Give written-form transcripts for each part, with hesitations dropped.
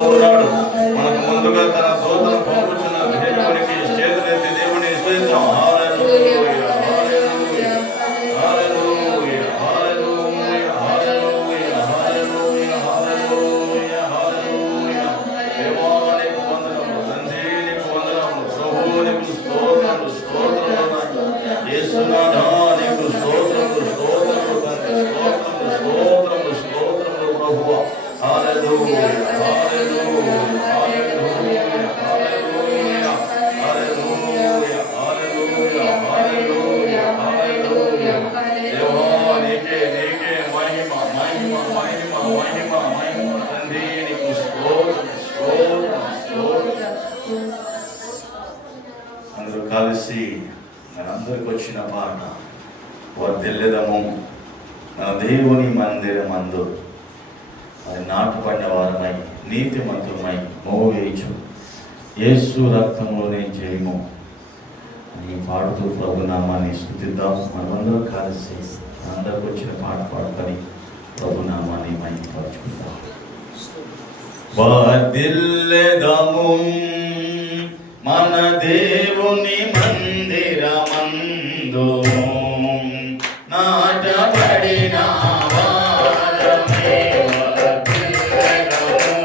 మనకు ముందుగా తన దూతను పంపుచున్న దేవునికి చేతులెత్తి దేవుని స్తుతిద్దాం. అందరూ కలిసి మనందరికి వచ్చిన పాట వర్ధిల్లెదము నా దేవుని మందిరమందు అది నాటుపడిన వారమై నీతిమంతులమై మోవేయచ్చు యేసు రక్తంలోనే జయము అని పాడుతూ ప్రభు నామాన్ని స్తుతిద్దాం. మనమందరం కలిసి అందరికి వచ్చిన పాట పాడుకొని ప్రభు నామాన్ని మహిమపరచుకుందాం. వర్ధిల్లెదము మన దేవుని మందిరమందు నాటబడిన వారమే వర్ధిల్లెదము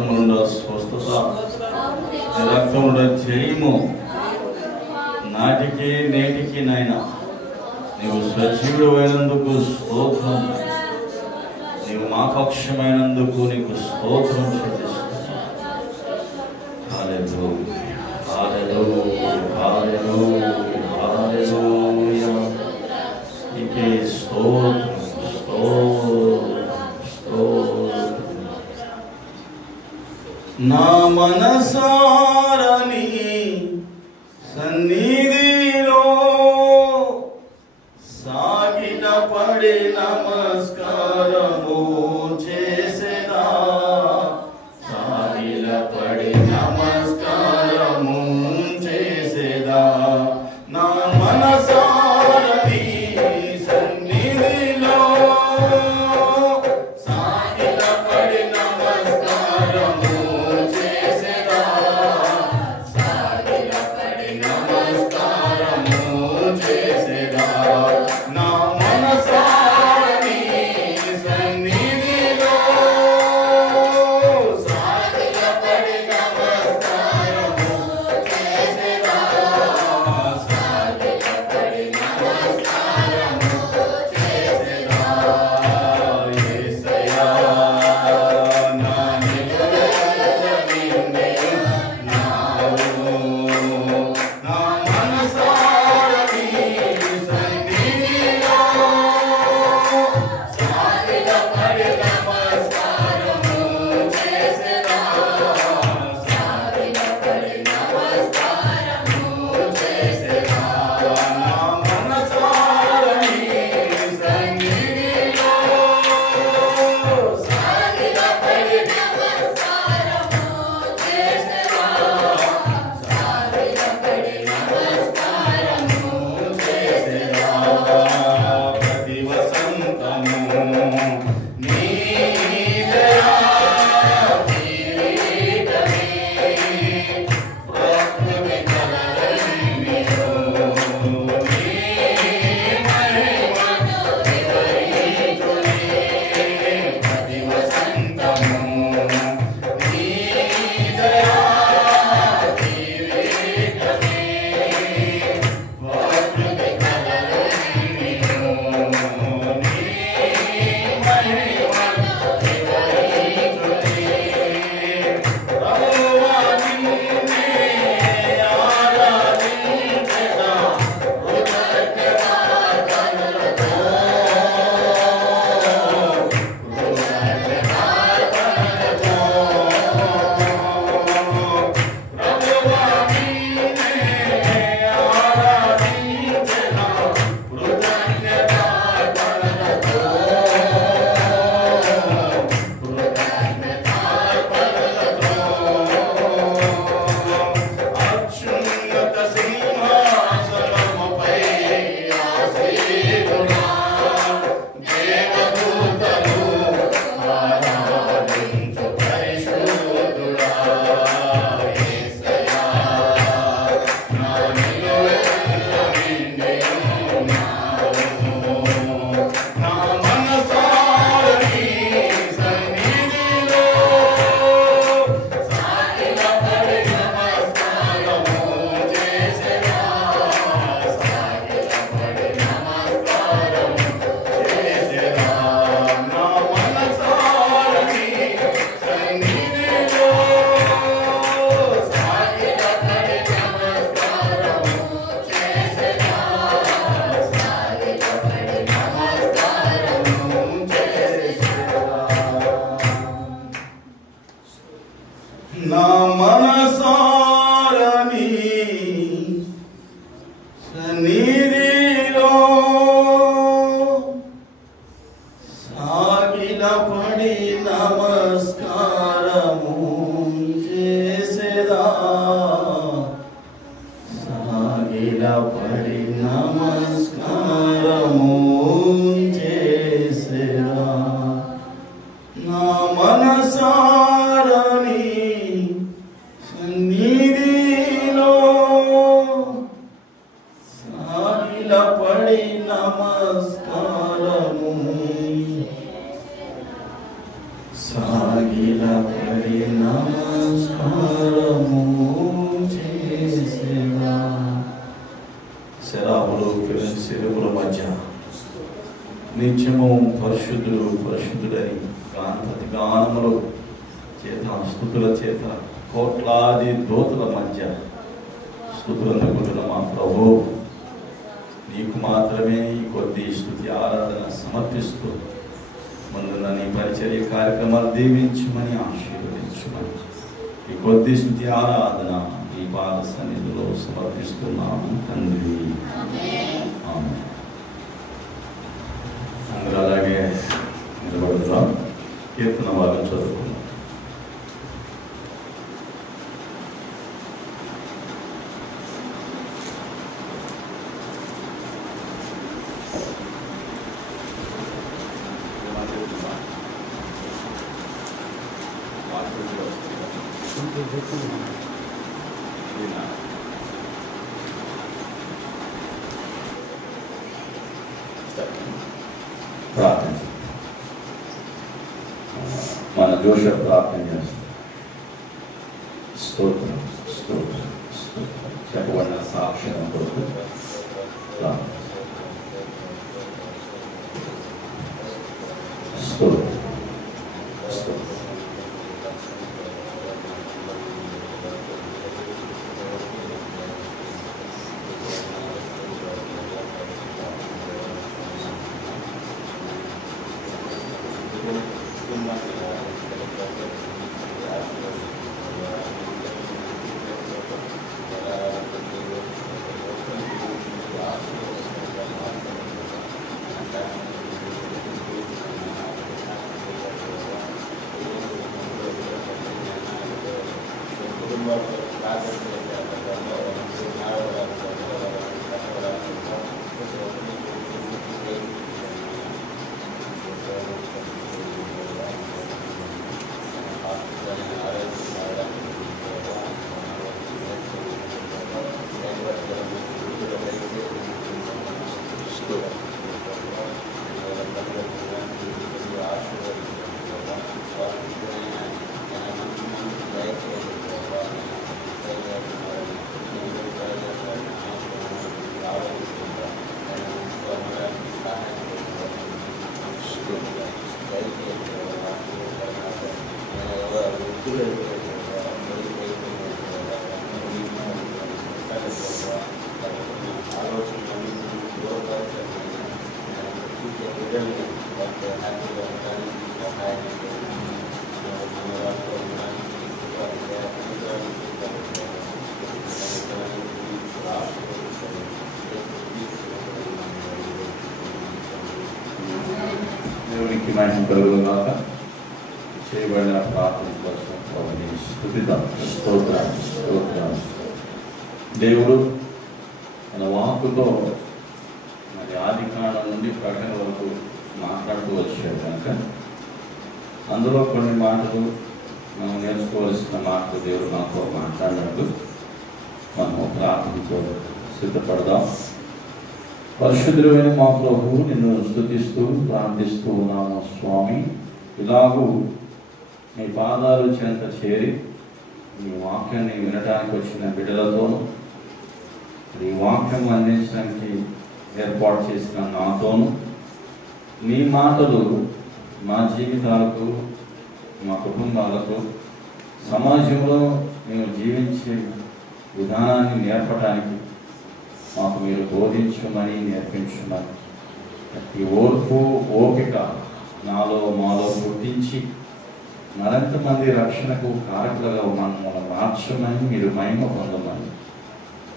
రక్తముండ స్వస్థత, రక్తముండ జయము నాటికి నేటికి నాయన నీవు సజీవుడు అయినందుకు స్తోత్రం, నీవు మా పక్షమైనందుకు నీకు స్తోత్రం చెల్లిస్తున్నాను. హల్లెలూయా, హల్లెలూయా, హల్లెలూయా, హల్లెలూయా. నీకే స్తోత్రం, స్తోత్రం, స్తోత్రం. నా మనసారని సన్నిధిలో సాగిల పడి నమస్కారము చేసేదా, సాగిల పడి నమస్కారము చేసేదా. నా మనసారని సన్నిధిలో సాగిల పడి నమస్కారము చేసేదా, సాగిల పడి నమస్కారము చేసేదా. నా మనసారని సన్నిధిలో సాగిల పడి నమస్కారము చేసేదా, సాగిల పడి నమస్కారము చేసేదా. యేసయ్యా నా నిలువెల్ల నిందెయున్నావు. నా మనసారని సన్నిధిలో సాగిల పడి నమస్కారము చేసేదా, సాగిల పడి నమస్కారము చేసేదా. నా మనసారని సన్నిధిలో సాగిల పడి నమస్కారము చేసేదా, సాగిల పడి నమస్కారము చేసేదా. ప్రతి వసంతము నీ దయా కిరీటమే, ప్రకృతి కలలన్నీయు నీ మహిమను వివరించునే. ప్రతి వసంతము నీ దయా కిరీటమే, ప్రకృతి కలలన్నీయు నీ మహిమను వివరించునే. ప్రభువా నిన్నే ఆరాధించెదా కృతజ్ఞతార్పణలతో, కృతజ్ఞతార్పణలతో. ప్రభువా నిన్నే ఆరాధించెదా కృతజ్ఞతార్పణలతో, కృతజ్ఞతార్పణలతో. అత్యున్నత సింహాసనముపై ఆసీనుడా, దేవదూతలు ఆరాధించు పరిశుద్ధుడా. యేసయ్యా నా నిలువెల్ల నిందెయున్నావు. నా మనసారని సన్నిధిలో సాగిల పడి నమస్కారము చేసేదా, సాగిల పడి నమస్కారము చేసేదా. నా మనసారని సన్నిధిలో సాగిల పడి నమస్కారము చేసేదా, సాగిల పడి నమస్కారము చేసేదా. నా మనసారని సన్నిధిలో సాగిల పడి నమస్కారము చేసేదా, సాగిల పడి నమస్కారము చేసేదా. నా మనసారని సన్నిధిలో సాగిల పడి నమస్కారము, సాగిల పడి నమస్కారము చేసేదా. శరాపులు శిలుపుల మధ్య నిత్యము పరిశుద్ధుడు పరిశుద్ధుడని ప్రతి గానములు చేత స్తుతుల చేత కోట్లాది దూతల మధ్య స్తుతులందుకుంటున్న మా ప్రభు నీకు మాత్రమే ఈ కొద్ది స్తుతి ఆరాధన సమర్పిస్తూ ముందున్న నీ పరిచర్య కార్యక్రమాలు దీవించమని ఆశీర్వదించమని ఈ కొద్ది స్తుతి ఆరాధన ఈ పాద సన్నిధిలో సమర్పిస్తున్నాము తండ్రి. ఆమేన్. అందరూ అలాగే నిలబడుతున్నాం. కీర్తన భాగం చదువుకున్నాం. ప్రార్థన మన జోషఫ్ ప్రార్థన చేస్తాం. స్తోత్రం స్తోత్రం స్తోత్రం చెప్పబడిన సాక్ష్యం కొరకు ప్రార్థన. స్తోత్రం స్తోత్రం. దేవునికి మహిమ కలుగుగాక. చేయబడిన ప్రార్థన కోసం ప్రభుని స్తుతిద్దాం. స్తోత్రం స్తోత్రం. దేవుడు మన వాక్కుతో మరి ఆది కాండం నుండి ప్రకటన వరకు మాట్లాడుతూ వచ్చాడు కనుక అందులో కొన్ని మాటలు మనం నేర్చుకోవాల్సిన మాటలు దేవుడు మాతో మాట్లాడినట్టు మనము ప్రార్థనతో సిద్ధపడదాం. పరిశుద్ధుడైన మా ప్రభువు నిన్ను స్తుతిస్తూ ప్రార్థిస్తూ ఉన్నాము స్వామి. ఇలాగూ నీ పాదాలు చెంత చేరి నీ వాక్యాన్ని వినడానికి వచ్చిన బిడ్డలతోనూ నీ వాక్యం అందించడానికి ఏర్పాటు చేసిన నాతోనూ నీ మాటలు మా జీవితాలకు మా కుటుంబాలకు సమాజంలో మేము జీవించే విధానాన్ని నేర్పడానికి మాకు మీరు బోధించమని నేర్పించమని ప్రతి ఓర్పు ఓపిక నాలో మాలో పుట్టించి మరింతమంది రక్షణకు కారకులుగా మమ్మల్ని మార్చమని మీరు మహిమ పొందమని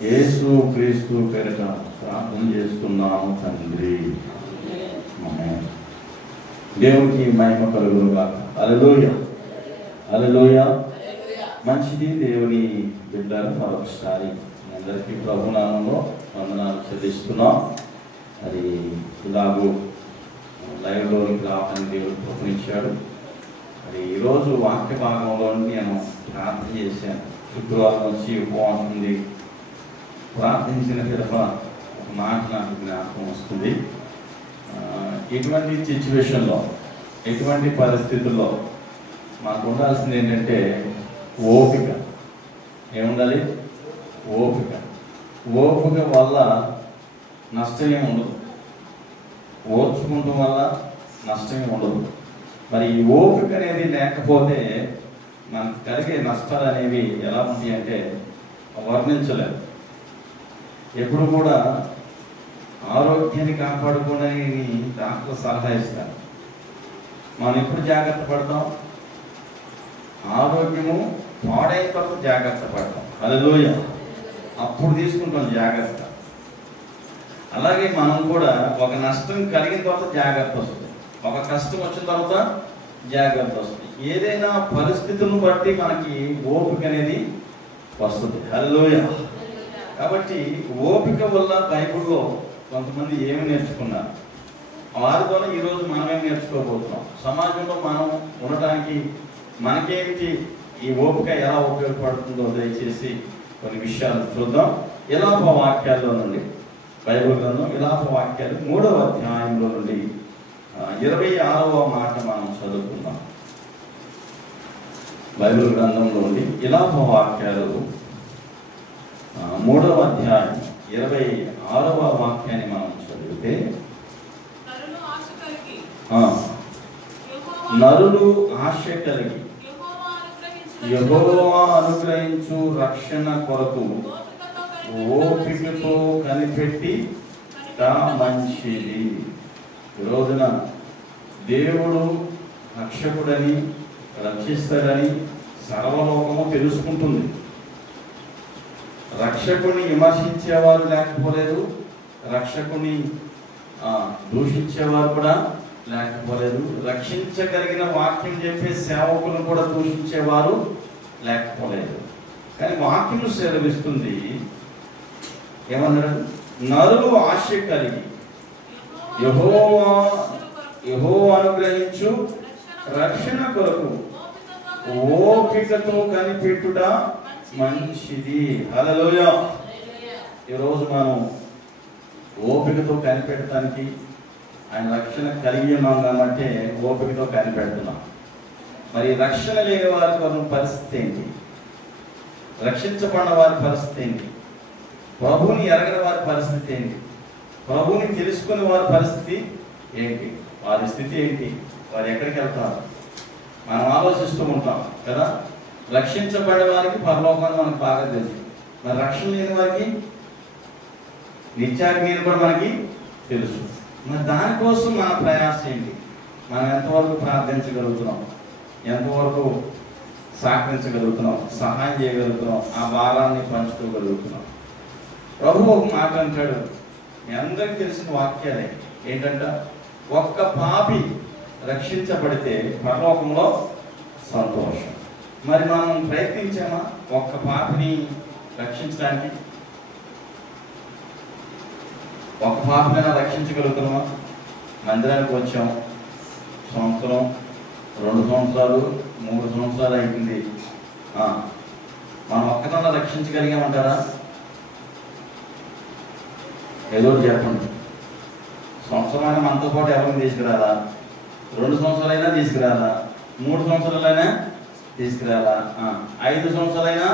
యేసు క్రీస్తు పేరిట ప్రార్థన చేస్తున్నాము తండ్రి. ఆమేన్. దేవునికి మహిమ కలుగునుగాక. హల్లెలూయా హల్లెలూయా. మంచిది దేవుని బిడ్డలు మరొకసారి అందరికీ ప్రభునామంలో వందనాలు చెల్లిస్తున్నాం. అది ఇలాగూ లైవ్లోనికి రావడానికి దేవుడు ప్రయత్నించాడు. మరి ఈరోజు వాక్య భాగంలో నేను ప్రార్థన చేశాను. శుక్రవారం నుంచి ఉపవాసం ఉంది. ప్రార్థించిన పిదప ఒక మాట నాకు జ్ఞాపకం వస్తుంది. ఎటువంటి సిచ్యువేషన్లో ఎటువంటి పరిస్థితుల్లో మనకు ఉండాల్సింది ఏంటంటే ఓపిక. ఏముండాలి? ఓపిక. ఓపిక వల్ల నష్టమే ఉండదు, ఓర్చుకుంటం వల్ల నష్టమే ఉండదు. మరి ఈ ఓపిక అనేది లేకపోతే మనకు కలిగే నష్టాలు అనేవి ఎలా ఉంటాయి అంటే వర్ణించలేరు. ఎప్పుడు కూడా ఆరోగ్యాన్ని కాపాడుకోవడానికి డాక్టర్ సలహా ఇస్తారు. మనం ఎప్పుడు జాగ్రత్త పడతాం? ఆరోగ్యము పాడైన తర్వాత జాగ్రత్త పడతాం. హల్లెలూయా. అప్పుడు తీసుకుంటాం జాగ్రత్త. అలాగే మనం కూడా ఒక నష్టం కలిగిన తర్వాత జాగ్రత్త వస్తుంది, ఒక కష్టం వచ్చిన తర్వాత జాగ్రత్త వస్తుంది. ఏదైనా పరిస్థితులను బట్టి మనకి ఓపిక అనేది వస్తుంది. హల్లెలూయా. కాబట్టి ఓపిక వల్ల బైబిల్లో కొంతమంది ఏమి నేర్చుకున్నారు, వారి ద్వారా ఈరోజు మనమేం నేర్చుకోబోతున్నాం. సమాజంలో మనం ఉండటానికి మనకేమిటి ఈ ఓపిక ఎలా ఉపయోగపడుతుందో దయచేసి కొన్ని విషయాలు చూద్దాం. విలాప వాక్యాల్లో నుండి, బైబిల్ గ్రంథం విలాప వాక్యాలు 3వ అధ్యాయంలో నుండి 26వ మాట మనం చదువుకుందాం. బైబిల్ గ్రంథంలో నుండి విలాప వాక్యాలు 3వ అధ్యాయం 26వ వాక్యాన్ని మనం చదివితే, నరులు ఆశ కలిగి యెహోవా అనుగ్రహించు రక్షణ కొరకు ఓపికతో కనిపెట్టి మంచిది. ఈ రోజున దేవుడు రక్షకుడని, రక్షిస్తాడని సర్వలోకము తెలుసుకుంటుంది. రక్షకుని విమర్శించేవారు లేకపోలేదు, రక్షకుని దూషించేవారు కూడా లేకపోలేదు, రక్షించగలిగిన వాక్యం చెప్పే సేవకులను కూడా దూషించేవారు లేకపోలేదు. కానీ వాక్యం సెలవిస్తుంది ఏమన్నాడు? నరులు ఆశ కలిగి యెహోవా అనుగ్రహించు రక్షణ కొరకు ఓపికతో కనిపెట్టుట మంచిది. హల్లెలూయా. ఈరోజు మనం ఓపికతో కనిపెట్టడానికి ఆయన రక్షణ కలిగి ఉన్నాం కాబట్టి ఓపికతో కనిపెడుతున్నాం. మరి రక్షణ లేని వారి కొరకు పరిస్థితి ఏంటి? రక్షించబడిన వారి పరిస్థితి ఏంటి? ప్రభువుని ఎరగని వారి పరిస్థితి ఏంటి? ప్రభువుని తెలుసుకునే వారి పరిస్థితి ఏంటి? వారి స్థితి ఏంటి? వారు ఎక్కడికి వెళ్తారు? మనం ఆలోచిస్తూ ఉంటాం కదా. రక్షించబడే వారికి పరలోకాన్ని మనకు బాగా తెలుసు. మరి రక్షణ లేని వారికి నిత్యాగ్ని కూడా మనకి తెలుసు. మరి దానికోసం మన ప్రయాసం ఏంటి? మనం ఎంతవరకు ప్రార్థించగలుగుతున్నాం, ఎంతవరకు సహకరించగలుగుతున్నాం, సహాయం చేయగలుగుతున్నాం, ఆ భారాన్ని పంచుకోగలుగుతున్నాం. ప్రభు ఒక మాట అంటాడు, మీ అందరికీ తెలిసిన వాక్యాలే. ఏంటంట? ఒక్క పాపి రక్షించబడితే పరలోకంలో సంతోషం. మరి మనం ప్రయత్నించామా ఒక్క పాపిని రక్షించడానికి? ఒక పాపమైనా రక్షించగలుగుతున్నామా? మందిరానికి వచ్చాం, సంవత్సరం, 2 సంవత్సరాలు, 3 సంవత్సరాలు అయిపోయింది, మనం ఒక్కదన్నా రక్షించగలిగామంటారా? ఏదో చెప్పండి. సంవత్సరమైనా మనతో పాటు ఎవరిని తీసుకురాలా? 2 సంవత్సరాలైనా తీసుకురాలా? 3 సంవత్సరాలైనా తీసుకురాలా? 5 సంవత్సరాలైనా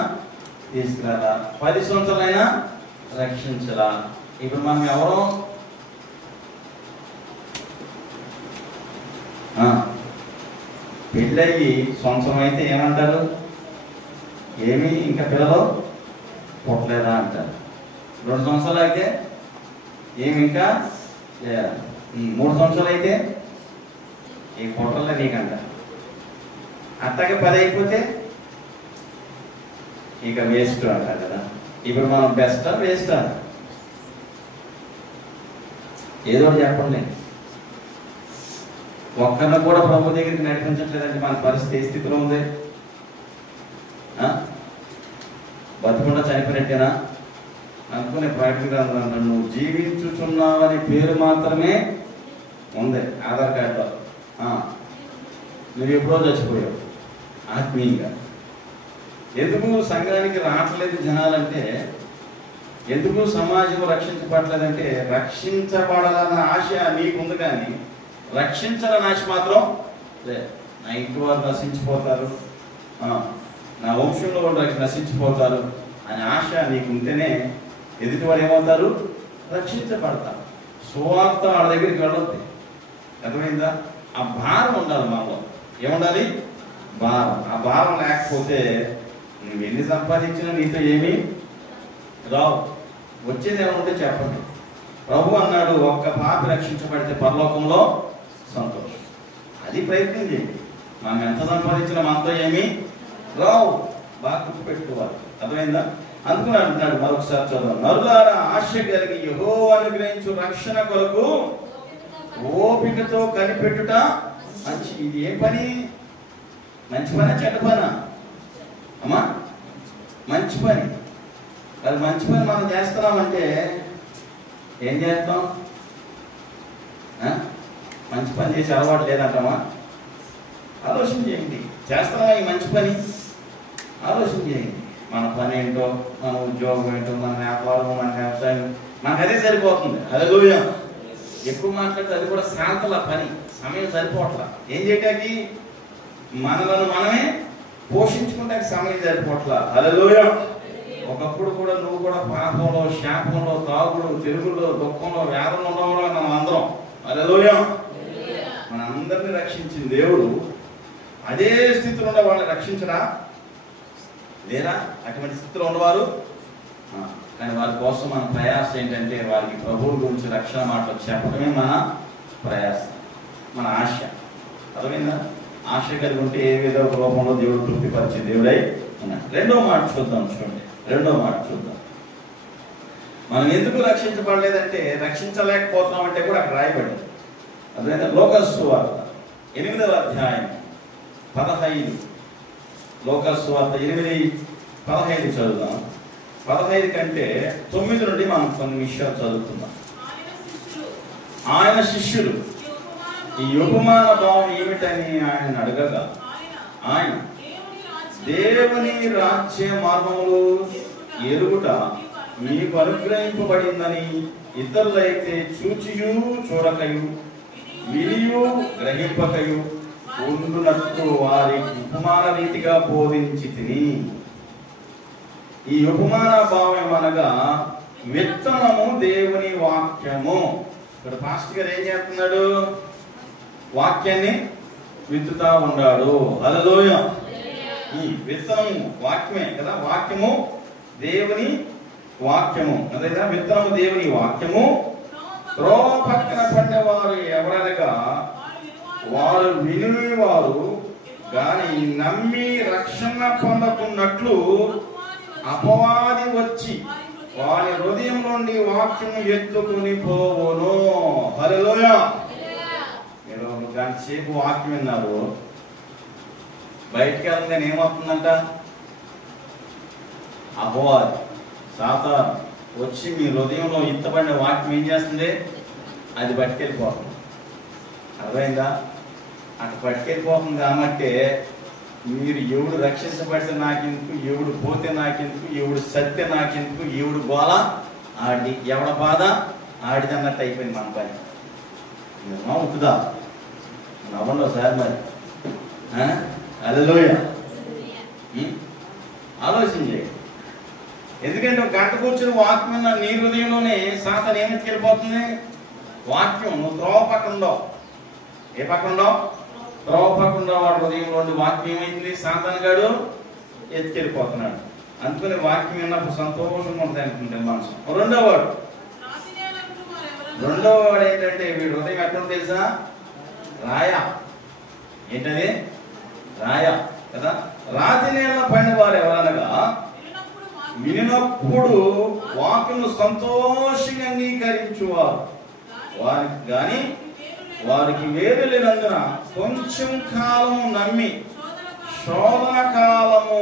తీసుకురాలా? 10 సంవత్సరాలైనా రక్షించలా? ఇప్పుడు మనం ఎవరో పెళ్ళయ్యి సంవత్సరం అయితే ఏమంటారు? ఏమి ఇంకా పిల్లలు పుట్టలేదా అంటారు. 2 సంవత్సరాలు అయితే ఏమి ఇంకా 3 సంవత్సరాలు అయితే ఈ పుట్టలే నీకంట. అట్టగా 10 అయిపోతే ఇక వేస్ట్ అంటారు కదా. ఇప్పుడు మనం బెస్టా వేస్టా? ఏదో చెప్పండి. ఒక్కరిని కూడా ప్రభు దగ్గరికి నడిపించట్లేదంటే మన పరిస్థితి ఏ స్థితిలో ఉంది? బతుకుండా చనిపోయినట్టేనా అనుకునే ప్రకటన అంటాడు, నువ్వు జీవించుచున్నావని పేరు మాత్రమే ఉంది ఆధార్ కార్డులో. నువ్వు ఎప్పుడో చచ్చిపోయావు ఆత్మీయంగా. ఎందుకు సంఘానికి రావట్లేదు జనాలంటే, ఎందుకు సమాజం రక్షించబడలేదంటే, రక్షించబడాలన్న ఆశ నీకుంది కానీ రక్షించాలన్న ఆశ మాత్రం లేదు. నా ఇంటి వారు నశించిపోతారు, నా వంశంలో వాళ్ళు నశించిపోతారు అనే ఆశ నీకు ఉంటేనే ఎదుటివాడు ఏమవుతారు? రక్షించబడతారు. సువార్త వాళ్ళ దగ్గరికి వెళ్ళొద్ది. అర్థమైందా? ఆ భారం ఉండాలి మనలో. ఏముండాలి? భారం. ఆ భారం లేకపోతే నువ్వు ఎన్ని సంపాదించినా నీతో ఏమీ రావు. వచ్చేది ఏమంటే చెప్పండి. ప్రభు అన్నాడు, ఒక్క పాపి రక్షించబడితే పరలోకంలో సంతోషం. అది ప్రయత్నం చేయండి. మనం ఎంత సంపాదించినా మనతో ఏమీ రావు. బాగా గుర్తుపెట్టుకోవాలి. అర్థమైందా? అందుకని అంటున్నాడు, మరొకసారి చదువు. నరులారా, ఆశ కలిగి యెహోవా అనుగ్రహించు రక్షణ కొరకు ఓపికతో కనిపెట్టుట మంచి. ఇది ఏ పని? మంచి పనా చెడ్డ పనా అమ్మా? మంచి పని. అది మంచి పని మనం చేస్తున్నామంటే ఏం చేస్తాం? మంచి పని చేసే అలవాటు లేదంటామా? ఆలోచన చేయండి. చేస్తున్నామా ఈ మంచి పని? ఆలోచన చేయండి. మన పని ఏంటో, మన ఉద్యోగం ఏంటో, మన వ్యాపారం, మన వ్యవసాయం, మనకు అదే సరిపోతుంది. హల్లెలూయా. ఎక్కువ మాట్లాడితే అది కూడా శాంతల పని, సమయం సరిపోవట్లా. ఏం చేయటానికి? మనలను మనమే పోషించుకుంటే సమయం సరిపోవట్లా. హల్లెలూయా. ఒకప్పుడు కూడా నువ్వు కూడా పాపంలో, శాపంలో, తాగుడు, తిరుగులో, దుఃఖంలో, వ్యాధంలో ఉన్నవాడు మనం అందరం. హల్లెలూయా. మన అందరినీ రక్షించిన దేవుడు అదే స్థితిలో ఉండే వాళ్ళని రక్షించరా? లేరా? అటువంటి స్థితిలో ఉన్నవారు. కానీ వారి కోసం మన ప్రయాసం ఏంటంటే వారికి ప్రభువు గురించి రక్షణ మాటలు చెప్పడమే మన ప్రయాసం, మన ఆశ. అర్థమైందా? ఆశ కలిగి ఉంటే ఏ విధ రూపంలో దేవుడు తృప్తిపరిచే దేవుడై ఉన్నాడు. రెండో మాట చూద్దాం. చూడండి, రెండో మాట చూద్దాం. మనం ఎందుకు రక్షించబడలేదంటే రక్షించలేకపోతున్నాం అంటే కూడా అక్కడ రాయబడింది. అర్థమైందా? లోకాసు సువార్త 8వ అధ్యాయం 15. లోకాసు సువార్త 8:15 చదువుదాం. 15 కంటే 9 నుండి మనం కొన్ని విషయాలు చదువుతున్నాం. ఆయన శిష్యులు ఈ ఉపమాన భావం ఏమిటని ఆయన అడగగా, ఆయన దేవుని రాజ్య మార్గములు ఎరుగుట మీకు అనుగ్రహింపబడిందని ఇతరులైతే చూచియు చూడకయు వినియు గ్రహింపకయు ఉండునట్టు వారి ఉపమాన రీతిగా బోధించి తిని. ఈ ఉపమాన భావం అనగా విత్తనము దేవుని వాక్యము. ఇక్కడ పాస్టర్ గారు ఏం చేస్తున్నాడు? వాక్యాన్ని విత్తుతా ఉన్నాడు. హల్లెలూయా. ఈ విత్తనము వాక్యమే కదా. వాక్యము దేవుని వాక్యము అదే కదా. విత్తనము దేవుని వాక్యము. త్రోవ పక్కన పడినవారు ఎవరనగా వారు వినివారు గాని నమ్మి రక్షణ పొందకున్నట్లు అపవాది వచ్చి వారి హృదయం నుండి వాక్యము ఎత్తుకుని పోవును. హల్లెలూయా. మీరు గంట సేపు వాక్యం విన్నారు, బయటికి వెళ్ళగానే ఏమవుతుందంట? అపవాది, సాతాను వచ్చి మీ హృదయంలో ఇత్తబడిన వాక్యం ఏం చేస్తుంది? అది పట్టుకెళ్ళిపోతుంది. అర్థమైందా? అటు పట్టుకెళ్ళిపోతుంది కాబట్టి మీరు ఎవడు రక్షించబడితే నాకెందుకు, ఎవడు పోతే నాకెందుకు, ఎవడు సత్య నాకెందుకు, ఎవడు గోళ ఆడి, ఎవడ బాధ ఆడిది అన్నట్టు అయిపోయింది మన పని. అవుతుందా? నవ్వండి సార్ మరి. హల్లెలూయా. ఆలోచన చేయండి. ఎందుకంటే ఒక గంట కూర్చుని వాక్యం నీ హృదయంలోనే సాతాను ఏమెత్తుకెళ్ళిపోతుంది? వాక్యం. నువ్వు త్రోవ పక్కన ఉండవు. ఏ పక్కన ఉండవు? త్రోవ పక్కన వాడు హృదయంలో వాక్యం ఏమైంది? సాతాను గాడు ఎత్తుకెళ్ళిపోతున్నాడు. అందుకని వాక్యం విన్నప్పుడు సంతోషంగా ఉంటుంది అనుకుంటే మనసు. రెండో వాడు ఏంటంటే వీడు హృదయం ఎక్కడ తెలుసా? రాయ. ఏంటది? రాయ కదా. రాతి నేల పడిన వారు ఎవరనగా వినినప్పుడు వాక్యము సంతోషంగా అంగీకరించువారు వారికి గాని వారికి వేరు లేనందున కొంచెం కాలము నమ్మి శోధన కాలము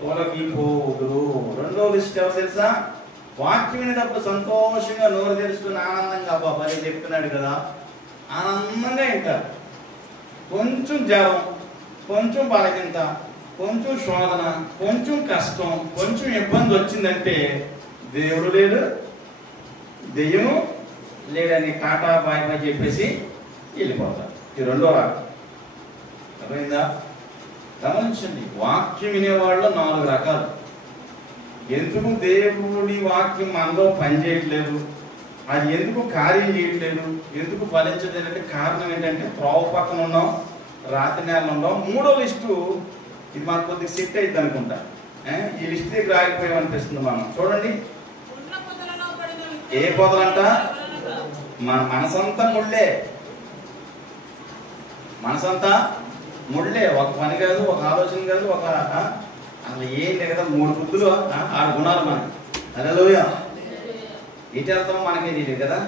తొలగిపోదు. రెండో లిస్ట్ ఎవరు తెలుసా? వాక్యం వినేటప్పుడు సంతోషంగా నోరు తెలుసుకుని ఆనందంగా బాబా చెప్తున్నాడు కదా, ఆనందంగా వింటారు. కొంచెం జ్వరం, కొంచెం బలగింత, కొంచెం శోధన, కొంచెం కష్టం, కొంచెం ఇబ్బంది వచ్చిందంటే దేవుడు లేడు, దెయ్యము లేడని టాటా బాయ్ బాయ్ చెప్పేసి వెళ్ళిపోతారు. ఈ రెండో రకం. అర్థమైందా? గమనించండి, వాక్యం వినేవాళ్ళు 4 రకాలు. ఎందుకు దేవుడి వాక్యం మనలో పనిచేయట్లేదు, అది ఎందుకు కార్యం చేయట్లేదు, ఎందుకు ఫలించలేదు అంటే కారణం ఏంటంటే త్రోవ పక్కన ఉన్నాం, రాతి నేలలో ఉన్నాం. 3వ లిస్టు ఇది మనకు కొద్దిగా సెట్ అయింది అనుకుంటా. ఈ లిస్ట్ దగ్గర ఆగిపోయామనిపిస్తుంది. మనం చూడండి, ఏ పొదలంట? మన మనసంతా ముళ్ళే, మనసంతా ముళ్ళే. ఒక పని కాదు, ఒక ఆలోచన కాదు, ఒక అసలు ఏం లేదు కదా. 3 బుద్ధులు, 6 గుణాలు మనకి. హల్లెలూయా. ఇటు వెళ్తాం మనకే తెలియదు కదా.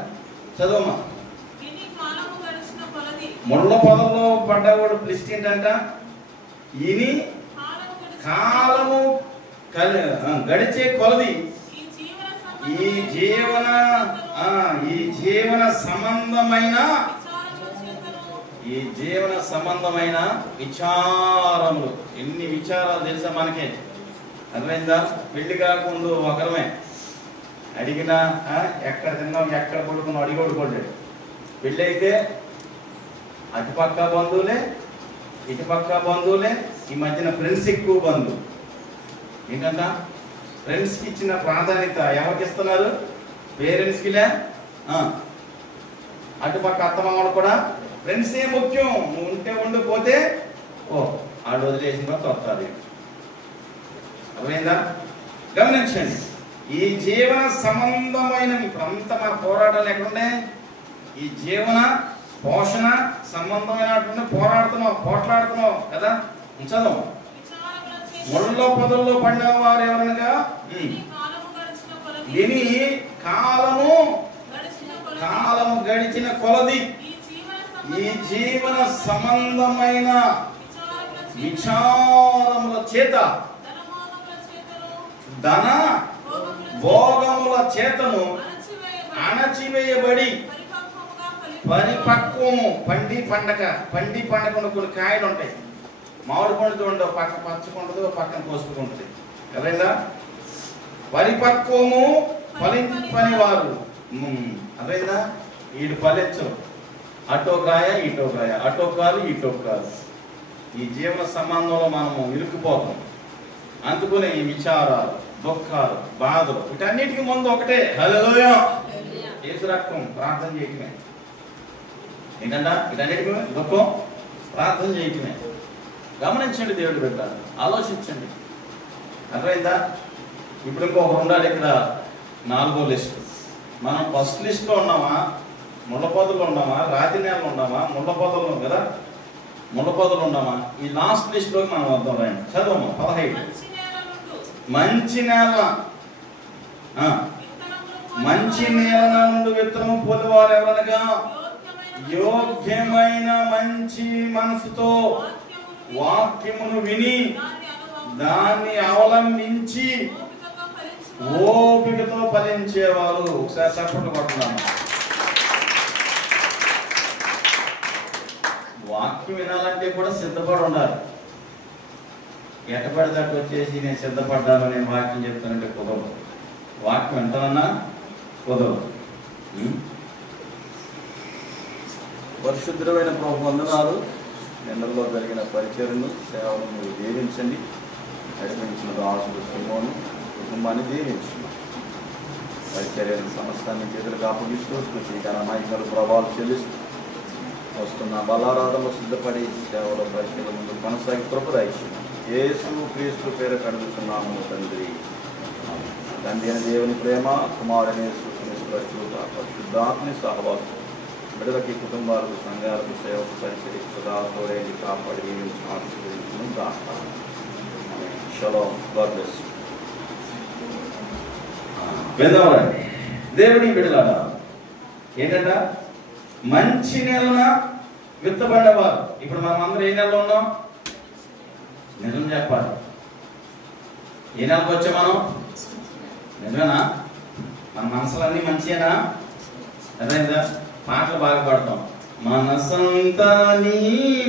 చదువమ్మా. ముళ్ళ పొదల్లో పడ్డవాడు లిస్ట్ ఏంటంట? ఇని కాలము గడిచే కొలది ఈ జీవన సంబంధమైన విచారములు. ఎన్ని విచారాలు తెలుసా మనకే? అర్థమైందా? పెళ్లి కాకముందు ఒకరమే అడిగినా ఎక్కడ తిన్నాం, ఎక్కడ పడుకున్నాం అడిగోడు పడ్డాడు. పెళ్ళి అయితే అటుపక్క బంధువులే, ఇటుపక్క బంధువులే. ఈ మధ్యన ఫ్రెండ్స్ ఎక్కువ బంధువులు. ఏంటంట? ఫ్రెండ్స్కి ఇచ్చిన ప్రాధాన్యత ఎవరికి ఇస్తున్నారు? పేరెంట్స్కిలే. అటుపక్క అత్తమామలు కూడా ఫ్రెండ్సే ముఖ్యం. నువ్వు ఉంటే ఉండిపోతే ఆడు వదిలేసిన తర్వాత వస్తుంది. అర్థమైందా? గమనించండి, ఈ జీవన సంబంధమైన ఇప్పుడంతా మన పోరాటాలు ఎక్కడుండే? ఈ జీవన పోషణ సంబంధమైనటువంటి పోట్లాడుతున్నావు కదా. చదువు. ముళ్ళ పొదల్లో పడినవారు ఎవరనగా విని కాలము గడిచిన కొలది ఈ జీవన సంబంధమైన విచారముల చేత ధన భోగముల చేతను అణచివేయబడి పరిపక్వము. పండి పండగ కొన్ని కాయలు ఉంటాయి. మామిడి పండుతో ఉండవు, పక్క పచ్చకుండదు, పక్కన కోసుకుంటుంది. అదేందా? పరిపక్వము ఫలింపని వారు. అదేందా? వీడు ఫలించరు. అటో కాయ ఇటో కాయ, అటో కాలు ఇటో కాలు. ఈ జీవన సంబంధంలో మనము ఇరుక్కుపోతాం. అందుకునే ఈ విచారాలు, దుఃఖాలు, బాధలు, వీటన్నిటికీ ముందు ఒకటే. హల్లెలూయా. యేసు రక్తం ప్రార్థన చేయటమే. ఏంటంట? వీటన్నిటికీ దుఃఖం ప్రార్థన చేయటమే. గమనించండి, దేవుడు పెట్టాలి, ఆలోచించండి. అర్థమైందా? ఇప్పుడు ఇంకొకరు ఉండాలి ఇక్కడ. 4వ లిస్టు. మనం ఫస్ట్ లిస్ట్లో ఉన్నామా, ముళ్ళ పొదలు ఉన్నామా, రాతి నేలలో ఉన్నామా? ముళ్ళ పొదలు కదా, ముళ్ళ పొదలు ఉన్నామా? ఈ లాస్ట్ లిస్ట్లోకి మనం వద్దాం. రండి, చదవమ్మా. 15. మంచి నేల నుండి విత్తనము పొందువారు ఎవరనగా యోగ్యమైన మంచి మనసుతో వాక్యమును విని దాన్ని అవలంబించి ఓపికతో ఫలించేవారు. ఒకసారి చప్పట్లు కొట్టున్నాము. వాక్యం వినాలంటే కూడా సిద్ధపడి ఉండాలి. ఎట్టపడితే అటు వచ్చేసి నేను సిద్ధపడ్డాను, నేను వాక్యం చెప్తానంటే కుదరదు. వాక్యం ఎంతనన్నా కుదరదు. పరిశుద్ధమైన ప్రభు వందనాలు. నిన్నలో జరిగిన పరిచయను, సేవను మీరు దీవించండి. నడిపించిన దాసుడు సిమోను కుటుంబాన్ని దీవించండి. పరిచర్యను సమస్తాన్ని చేతులకు అప్పగిస్తూ స్తుతిగా నాయకులు ప్రభావాలు చెల్లిస్తూ వస్తున్న బలారాధనలో సిద్ధపడి సేవలో పరిచర్య ముందు కొనసాగి కృపదయించండి. యేసు క్రీస్తు పేరు కడుగుతున్నాము తండ్రి. తండ్రి అయిన దేవుని ప్రేమ, కుమారుని పరిశుద్ధాత్మని సహవాసం బిడ్డలకి, కుటుంబాలకు, సంఘాలకు, సేవకు, పరిచర్యకు సదా తోడేంటి కాపాడి ఆశీర్వదించును గాక. షలోమ్. God bless you. విందామండి. దేవుని బిడ్డలారా, ఏంటంట? మంచి నేలన విత్తబడ్డవారు. ఇప్పుడు మనం అందరూ ఏ నెలలో ఉన్నాం? నిజం చెప్పాలి. ఏ నెలకు వచ్చా మనం? నిజమేనా? మన మనసులన్నీ మంచియేనా? అదేందా? పాటలు బాగా పాడతాం. మనసంతా నీ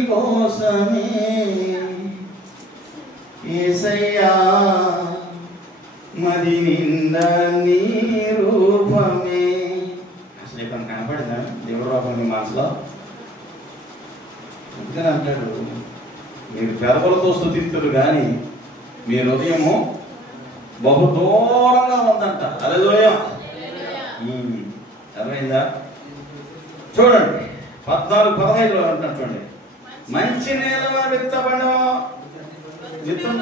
కోసమే యేసయ్యా, మది నిండా నీ రూపమే. అసలు ఇక్కడ కనపడిందా దేవుడి రూపం మీ మనసులో? అందుకని అంటాడు, మీరు పెదవులతో స్తుతిస్తురు కానీ మీ హృదయము బహు దూరంగా ఉందంట. హల్లెలూయా. అర్థమైందా? చూడండి 14-15 అంటున్నాడు. చూడండి, మంచి నేలలో విత్తబడిన విత్తనం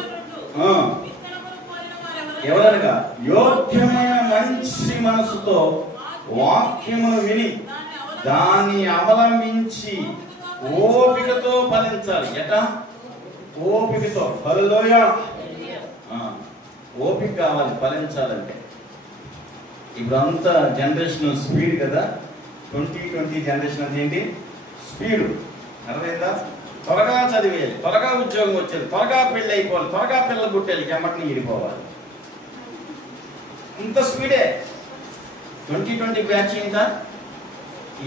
ఎవరనగా యోగ్యమైన మంచి మనసుతో వాక్యమును విని దాన్ని అవలంబించి ఓపికతో ఫలించాలి. ఎటా? ఓపికతో. హల్లెలూయా. ఓపిక కావాలి ఫలించాలంటే. ఇప్పుడు అంతా జనరేషన్ స్పీడ్ కదా. 2020 జనరేషన్ అంటే ఏంటి? స్పీడు. అర్థమైందా? త్వరగా చదివేయాలి, త్వరగా ఉద్యోగం వచ్చేది, త్వరగా పెళ్ళి అయిపోవాలి, త్వరగా పిల్లలు పుట్టేయాలి, ఎమ్మటిని ఇడిపోవాలి. ఇంత స్పీడే 2020 బ్యాచ్. ఇంకా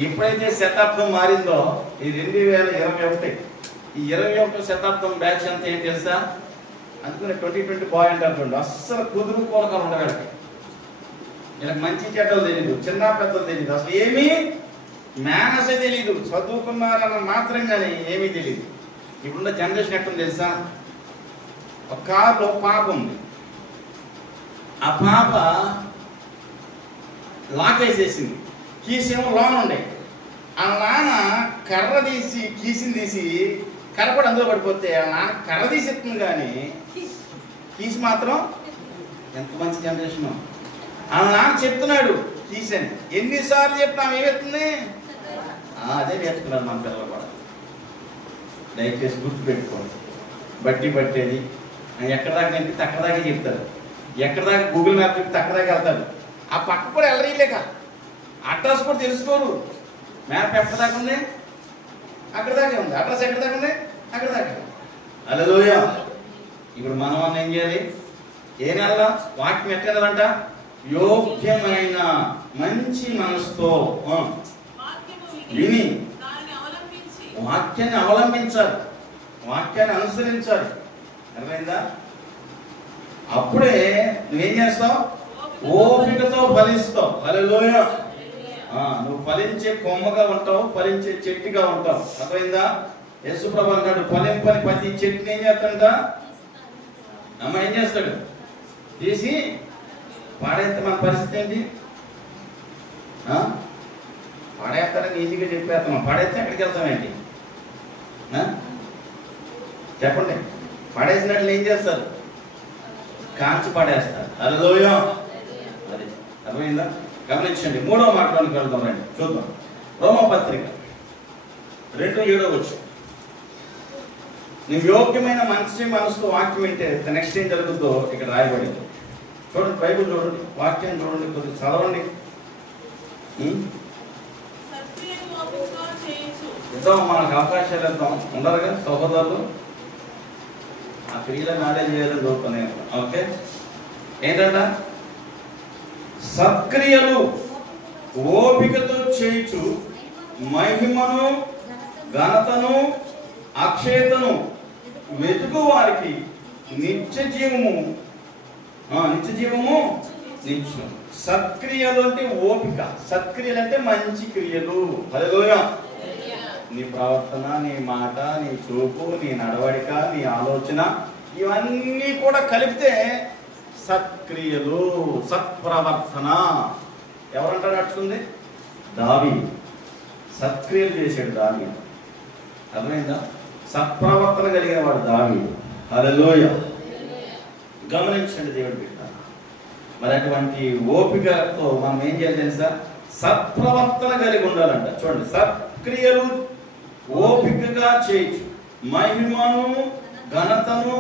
ఎప్పుడైతే శతాబ్దం మారిందో ఈ 2021, ఈ 21 శతాబ్దం బ్యాచ్ అంతా ఏం తెలుసా? అందుకని 2020 బాయ్ అంటారు. అస్సలు కుదురు కోరకాలు ఉండగలకి. ఇలా మంచి చెడ్డలు తెలీదు, చిన్న పెద్దలు తెలీదు, అసలు ఏమీ మేనసే తెలీదు. చదువుకున్నారన్న మాత్రం కానీ ఏమీ తెలీదు. ఇప్పుడున్న జనరేషన్ ఎట్లా తెలుసా? ఒక కారులో పాప ఉంది. ఆ పాప లాక్ వేసేసింది, కీసేమో లోన్ ఉండే. ఆ నాన్న కర్ర తీసి కీసిని తీసి కర్రపడి అందులో పడిపోతే ఆ నాన్న కర్ర తీసేస్తుంది కానీ కీసి మాత్రం. ఎంత మంచి జనరేషన్. ఆ నాన్న చెప్తున్నాడు కీసని. ఎన్నిసార్లు చెప్పినా ఏమవుతుంది? అదే నేర్చుకున్నారు మన పిల్లలు కూడా. దయచేసి గుర్తుపెట్టుకోండి. బట్టి పట్టేది ఎక్కడ దాకా నేర్పితే అక్కడ దాకా చెప్తారు. ఎక్కడ దాకా గూగుల్ మ్యాప్ చెప్తే అక్కడ దాకా వెళ్తారు. ఆ పక్క కూడా వెళ్ళలేక అడ్రస్ కూడా తెలుసుకోరు. మ్యాప్ ఎక్కడ దాకా ఉంది? అక్కడ దాకా ఉంది. అడ్రస్ ఎక్కడ దాకా ఉంది? అక్కడ దాకా. హల్లెలూయా. ఇప్పుడు మనం ఏం చేయాలి? ఏ నెల వాక్యం ఎట్టాలంట? యోగ్యమైన మంచి మనసుతో విని వాక్యాన్ని అవలంబించాలి, వాక్యాన్ని అనుసరించాలి. అర్థమైందా? అప్పుడే నువ్వేం చేస్తావు? ఓపికతో ఫలిస్తావు. హల్లెలూయా. నువ్వు ఫలించే కొమ్మగా ఉంటావు, ఫలించే చెట్టుగా ఉంటావు. అర్థమైందా? యేసుప్రభు అన్నాడు, ఫలింపని ప్రతి చెట్టుని ఏం చేస్తాడంట? అమ్మ ఏం చేస్తాడు? తీసి పాడేస్తే మన పరిస్థితి ఏంటి? పాడేస్తారని ఈజీగా చెప్పేస్తాం. పాడేస్తే ఎక్కడికి వెళ్తామేంటి? చెప్పండి. పాడేసినట్లు ఏం చేస్తారు? కాంచి పాడేస్తారు. హల్లెలూయా. అది అర్థమైందా? గమనించండి. 3వ మాటలోనికి వెళ్దాం. రండి చూద్దాం. రోమపత్రిక 2:7 నువ్వు యోగ్యమైన మంచి మనసుతో వాక్యం వింటే నెక్స్ట్ ఏం జరుగుతుందో ఇక్కడ రాయబడింది. చూడండి, బైబిల్ చూడండి, వాక్యం చూడండి, కొద్దిగా చదవండి. ఇద్దాం, మనకు అవకాశాలు ఇద్దాం. ఉండరుగా సహోదరులు? ఆ క్రియల నాడే చేయాలని చూస్తున్నాయి. ఓకే, ఏంటంట? సత్క్రియలు ఓపికతో చేయించు మహిమను ఘనతను అక్షయతను వెతుకు వారికి నిత్య జీవము నిత్యం. సత్క్రియలు అంటే ఓపిక. సత్క్రియలు అంటే మంచి క్రియలు. హల్లెలూయా. నీ ప్రవర్తన, నీ మాట, నీ చూపు, నీ నడవడిక, నీ ఆలోచన ఇవన్నీ కూడా కలిపితే సత్క్రియలు, సత్ప్రవర్తన. ఎవరంటారు అట్లుంది? దావీదు సత్క్రియలు చేశాడు. దావీదు. అర్థమైందా? సత్ప్రవర్తన కలిగిన వాడు దావీదు. హల్లెలూయా. గమనించండి దేవుడి బిడ్డ. మరి అటువంటి ఓపికతో మనం ఏం చేయాలి తెలుసా? సత్ప్రవర్తన కలిగి ఉండాలంట. చూడండి, సత్క్రియలు ఓపికగా చేయొచ్చు మహిమను ఘనతను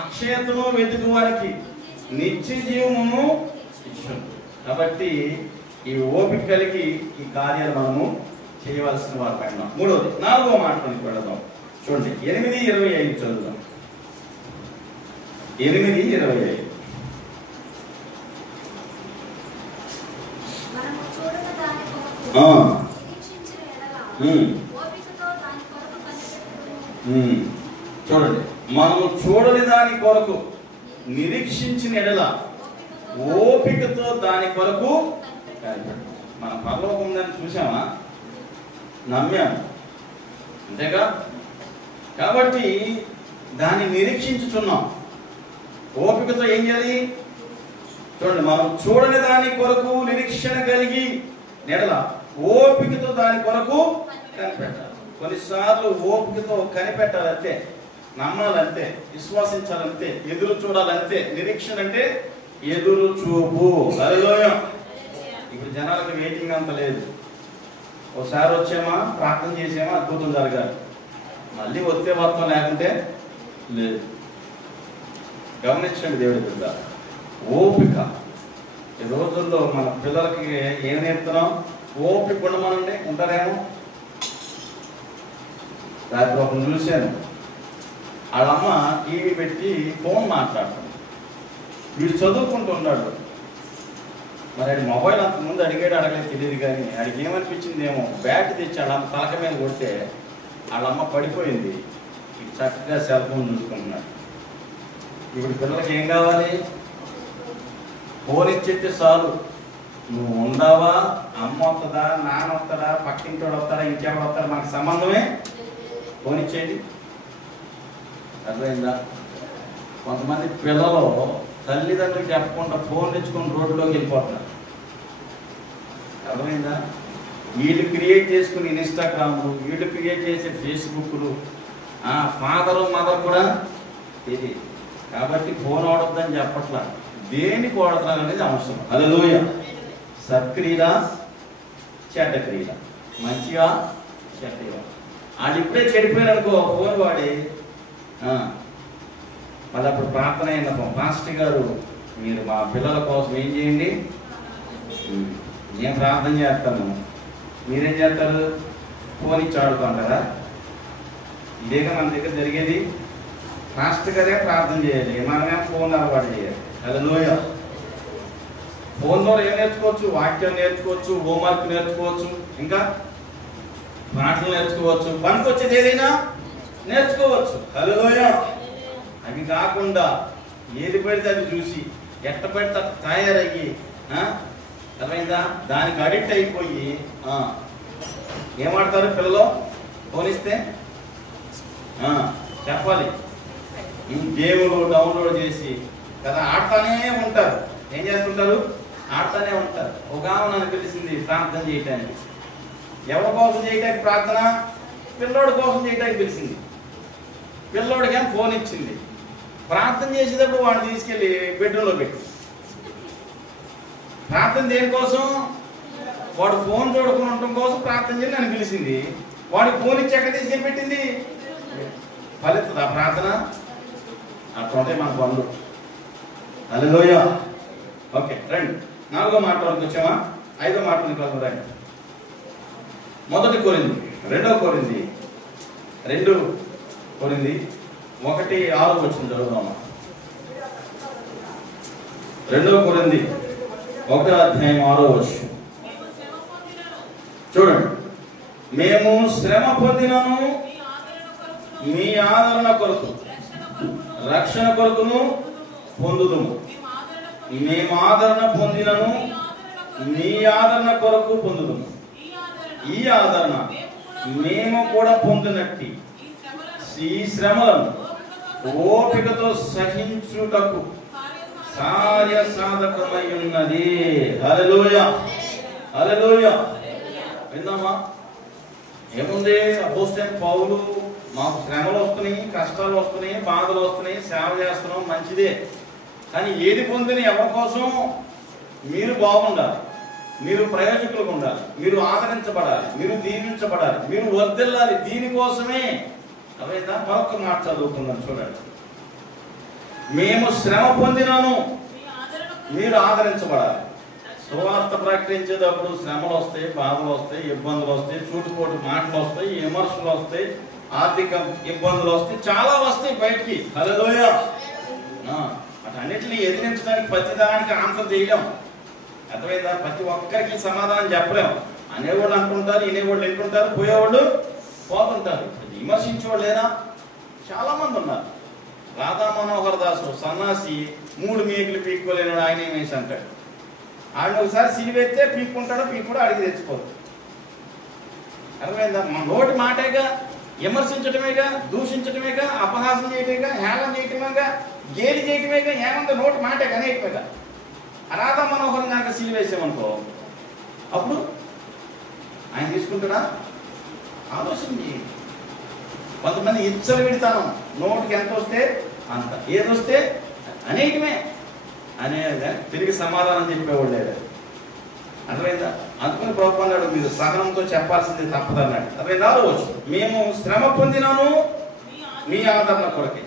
అక్షయతను వెతుకు వారికి నిత్య జీవమును ఇచ్చును. కాబట్టి ఈ ఓపిక కలిగి ఈ కార్యాలు మనము చేయవలసిన వారి పైన. 4వ మాటలోకి వెళదాం. చూడండి, 8:25 చదువుదాం. 8:25 చూడండి, మనము చూడని దాని కొరకు నిరీక్షించిన ఎడల ఓపికతో దాని కొరకు మన పరలోకం ఉందని చూసామా? నమ్మాము, అంతేగా? కాబట్టి దాన్ని నిరీక్షించుచున్నాం. ఓపికతో ఏం చేయాలి? చూడండి, మనం చూడని దాని కొరకు నిరీక్షణ కలిగి నెడల ఓపికతో దాని కొరకు కనిపెట్టాలి. కొన్నిసార్లు ఓపికతో కనిపెట్టాలంతే, నమ్మాలంతే, విశ్వాసించాలంతే, ఎదురు చూడాలంతే. నిరీక్షణ అంటే ఎదురు చూపు. హల్లెలూయా. ఇప్పుడు జనాలకు వెయిటింగ్ అంత లేదు. ఒకసారి వచ్చామా, ప్రార్థన చేసామా, అద్భుతం జరగాలి. మళ్ళీ వచ్చే వార్తం లేకుంటే లేదు. గమనించండి దేవుడి బిడ్డ, ఓపిక. ఈ రోజుల్లో మన పిల్లలకి ఏం నేర్పుతున్నాం? ఓపిక ఉండమనండి, ఉంటారేమో. రాత్రి ఒకరు చూశాను, వాళ్ళమ్మ టీవీ పెట్టి ఫోన్ మాట్లాడుతుంది. వీడు చదువుకుంటూ ఉన్నాడు. మరి ఆడి మొబైల్ అంతకుముందు అడగలేదు తెలియదు, కానీ ఆడికి ఏమనిపించింది ఏమో, బ్యాట్ తెచ్చి వాళ్ళమ్మ తలక మీద కొడితే వాళ్ళమ్మ పడిపోయింది. ఇది చక్కగా సెల్ ఫోన్ చూసుకుంటున్నాడు. ఇప్పుడు పిల్లలకి ఏం కావాలి? ఫోన్ ఇచ్చేస్తే చాలు. నువ్వు ఉండావా, అమ్మ వస్తుందా, నాన్న వస్తాడా, పక్కింటోడు వస్తాడా, ఇంకెవడు వస్తాడా, మనకు సంబంధమే. ఫోన్ ఇచ్చేయండి. అర్థమైందా? కొంతమంది పిల్లలు తల్లిదండ్రులు చెప్పకుండా ఫోన్ తెచ్చుకొని రోడ్లోకి వెళ్ళిపోతున్నారు. అర్థమైందా? వీళ్ళు క్రియేట్ చేసుకుని ఇన్స్టాగ్రామ్లు, వీళ్ళు క్రియేట్ చేసే ఫేస్బుక్లు, ఫాదరు మదర్ కూడా తెలియదు. కాబట్టి ఫోన్ వాడొద్దని చెప్పట్లా, దేనికి వాడుతున్నారు అనేది అవసరం. హల్లెలూయా. సత్క్రియల, చెడ్డ క్రియల, మంచిగా చెడ్డగా. వాళ్ళు ఇప్పుడే చెడిపోయారు అనుకో ఫోన్ వాడి, మళ్ళీ అప్పుడు ప్రార్థన అయిన పాస్టర్ గారు, మీరు మా పిల్లల కోసం ఏం చేయండి, నేను ప్రార్థన చేస్తాను, మీరేం చేస్తారు? ఫోన్ ఇచ్చి ఆడుకుంటారా? ఇదేగా మన దగ్గర జరిగేది. పాస్టర్ గారే ప్రార్థన చేయాలి, మనమే ఫోన్ అలవాటు చేయాలి. హల్లెలూయా. ఫోన్ ద్వారా ఏం నేర్చుకోవచ్చు? వాక్యం నేర్చుకోవచ్చు, హోంవర్క్ నేర్చుకోవచ్చు, ఇంకా మాటలు నేర్చుకోవచ్చు, పనికి వచ్చేది ఏదైనా నేర్చుకోవచ్చు. హల్లెలూయా. అవి కాకుండా ఏది పెడితే అది చూసి ఎట్ట పెడితే తయారయ్యి, అర్థమైందా, దానికి అడిక్ట్ అయిపోయి ఏమాడతారు పిల్లలు? పోనిస్తే చెప్పాలి, ఈ గేములు డౌన్లోడ్ చేసి కదా ఆడుతూనే ఉంటారు. ఏం చేస్తుంటారు? ఆడుతూనే ఉంటారు. ఒక ఆమె నన్ను పిలిచింది ప్రార్థన చేయటానికి. ఎవరి కోసం చేయటానికి ప్రార్థన? పిల్లోడి కోసం చేయటానికి పిలిచింది. పిల్లోడికి ఏం ఫోన్ ఇచ్చింది. ప్రార్థన చేసేటప్పుడు వాడిని తీసుకెళ్ళి బెడ్రూమ్లో పెట్టి, ప్రార్థన దేనికోసం? వాడు ఫోన్ చూడకుండా ఉండటం కోసం ప్రార్థన చేసి నన్ను పిలిచింది. వాడికి ఫోన్ ఇచ్చి ఎక్కడ తీసుకెళ్ళి పెట్టింది? ఫలిస్తుందా ప్రార్థన? అట్లా ఉంటాయి మన పనులు. హల్లెలూయా. ఓకే, రండి 4వ మాట వరకు వచ్చామా? 5వ మాట రండి. 1 కొరింథీ 2 కొరింథీ 2 కొరింథీ 1:6 వచ్చింది చదువుదామా? 2 కొరింథీ 1:6 చూడండి. మేము శ్రమ పొందినను మీ ఆదరణ కొరకు, రక్షణ కొరకును పొందుదుము. మేము ఆదరణ పొందినను మీ ఆదరణ కొరకు పొందుదుము. ఈ ఆదరణ మేము కూడా పొందినట్టి ఈ శ్రమలను ఓపికతో సహించుటకు సాధకమై ఉన్నది. హల్లెలూయా. హల్లెలూయా. విందామా? ఏముంది? అపోస్తలుడైన పౌలు, మాకు శ్రమలు వస్తున్నాయి, కష్టాలు వస్తున్నాయి, బాధలు వస్తున్నాయి, సేవ చేస్తున్నాం, మంచిదే. కానీ ఏది పొందిన ఎవరి కోసం? మీరు బాగుండాలి, మీరు ప్రయోజకులుగా ఉండాలి, మీరు ఆదరించబడాలి, మీరు దీవించబడాలి, మీరు వర్ధిల్లాలి. దీనికోసమే. అవేదా? మరొక మాట చదువుకుందాం చూడండి. మేము శ్రమ పొందినాను, మీరు ఆదరించబడాలి. సువార్త ప్రకటించేటప్పుడు శ్రమలు వస్తాయి, బాధలు వస్తాయి, ఇబ్బందులు వస్తాయి, చూటుపోటు మాటలు వస్తాయి, విమర్శలు వస్తాయి, ఆర్థిక ఇబ్బందులు వస్తాయి, చాలా వస్తాయి బయటికి. హల్లెలూయా. అన్నిటిని ఎదిరించడానికి ప్రతిదానికి ఆన్సర్ చేయలేం. అర్థమైందా? ప్రతి ఒక్కరికి సమాధానం చెప్పలేం. అనేవాళ్ళు అంటుంటారు, వినేవాళ్ళు వింటుంటారు, పోయేవాళ్ళు పోతుంటారు. విమర్శించేవాళ్ళు లేదా? చాలా మంది ఉన్నారు. రాధా మనోహర్ దాసు సన్నాసి 3 మేకులు పీక్కోలేనాడు, ఆయన ఏమేసి అంటాడు. ఆయన ఒకసారి సిలివెత్తే పీక్కుంటాడో పీక్కుడో అడిగి తెచ్చిపోతాడు. అర్థమైందా? మన నోటి మాటేగా. విమర్శించటమేగా, దూషించటమేగా, అపహాసం చేయటమేగా, హేళన చేయటమేగా, గేలి చేయటమేగా, ఏమంత నోటి మాట కనేయటమేగా. రాధా మనోహరం కనుక సిలివేసామనుకో అప్పుడు ఆయన తీసుకుంటాడా? ఆలోచన చేయండి. కొంతమంది ఇచ్చలు పెడతాను, నోటికి ఎంత వస్తే అంత, ఏదొస్తే అనేకమే అనేది తిరిగి సమాధానం చెప్పేవాళ్ళు లేదు. అర్థమైందా? అందుకని ప్రభువు అన్నాడు, మీరు సహనంతో చెప్పాల్సింది తప్పదన్నాడు. అర్థమైందా? ఆలోచన, మేము శ్రమ పొందినాను మీ ఆదరణ కొరకే,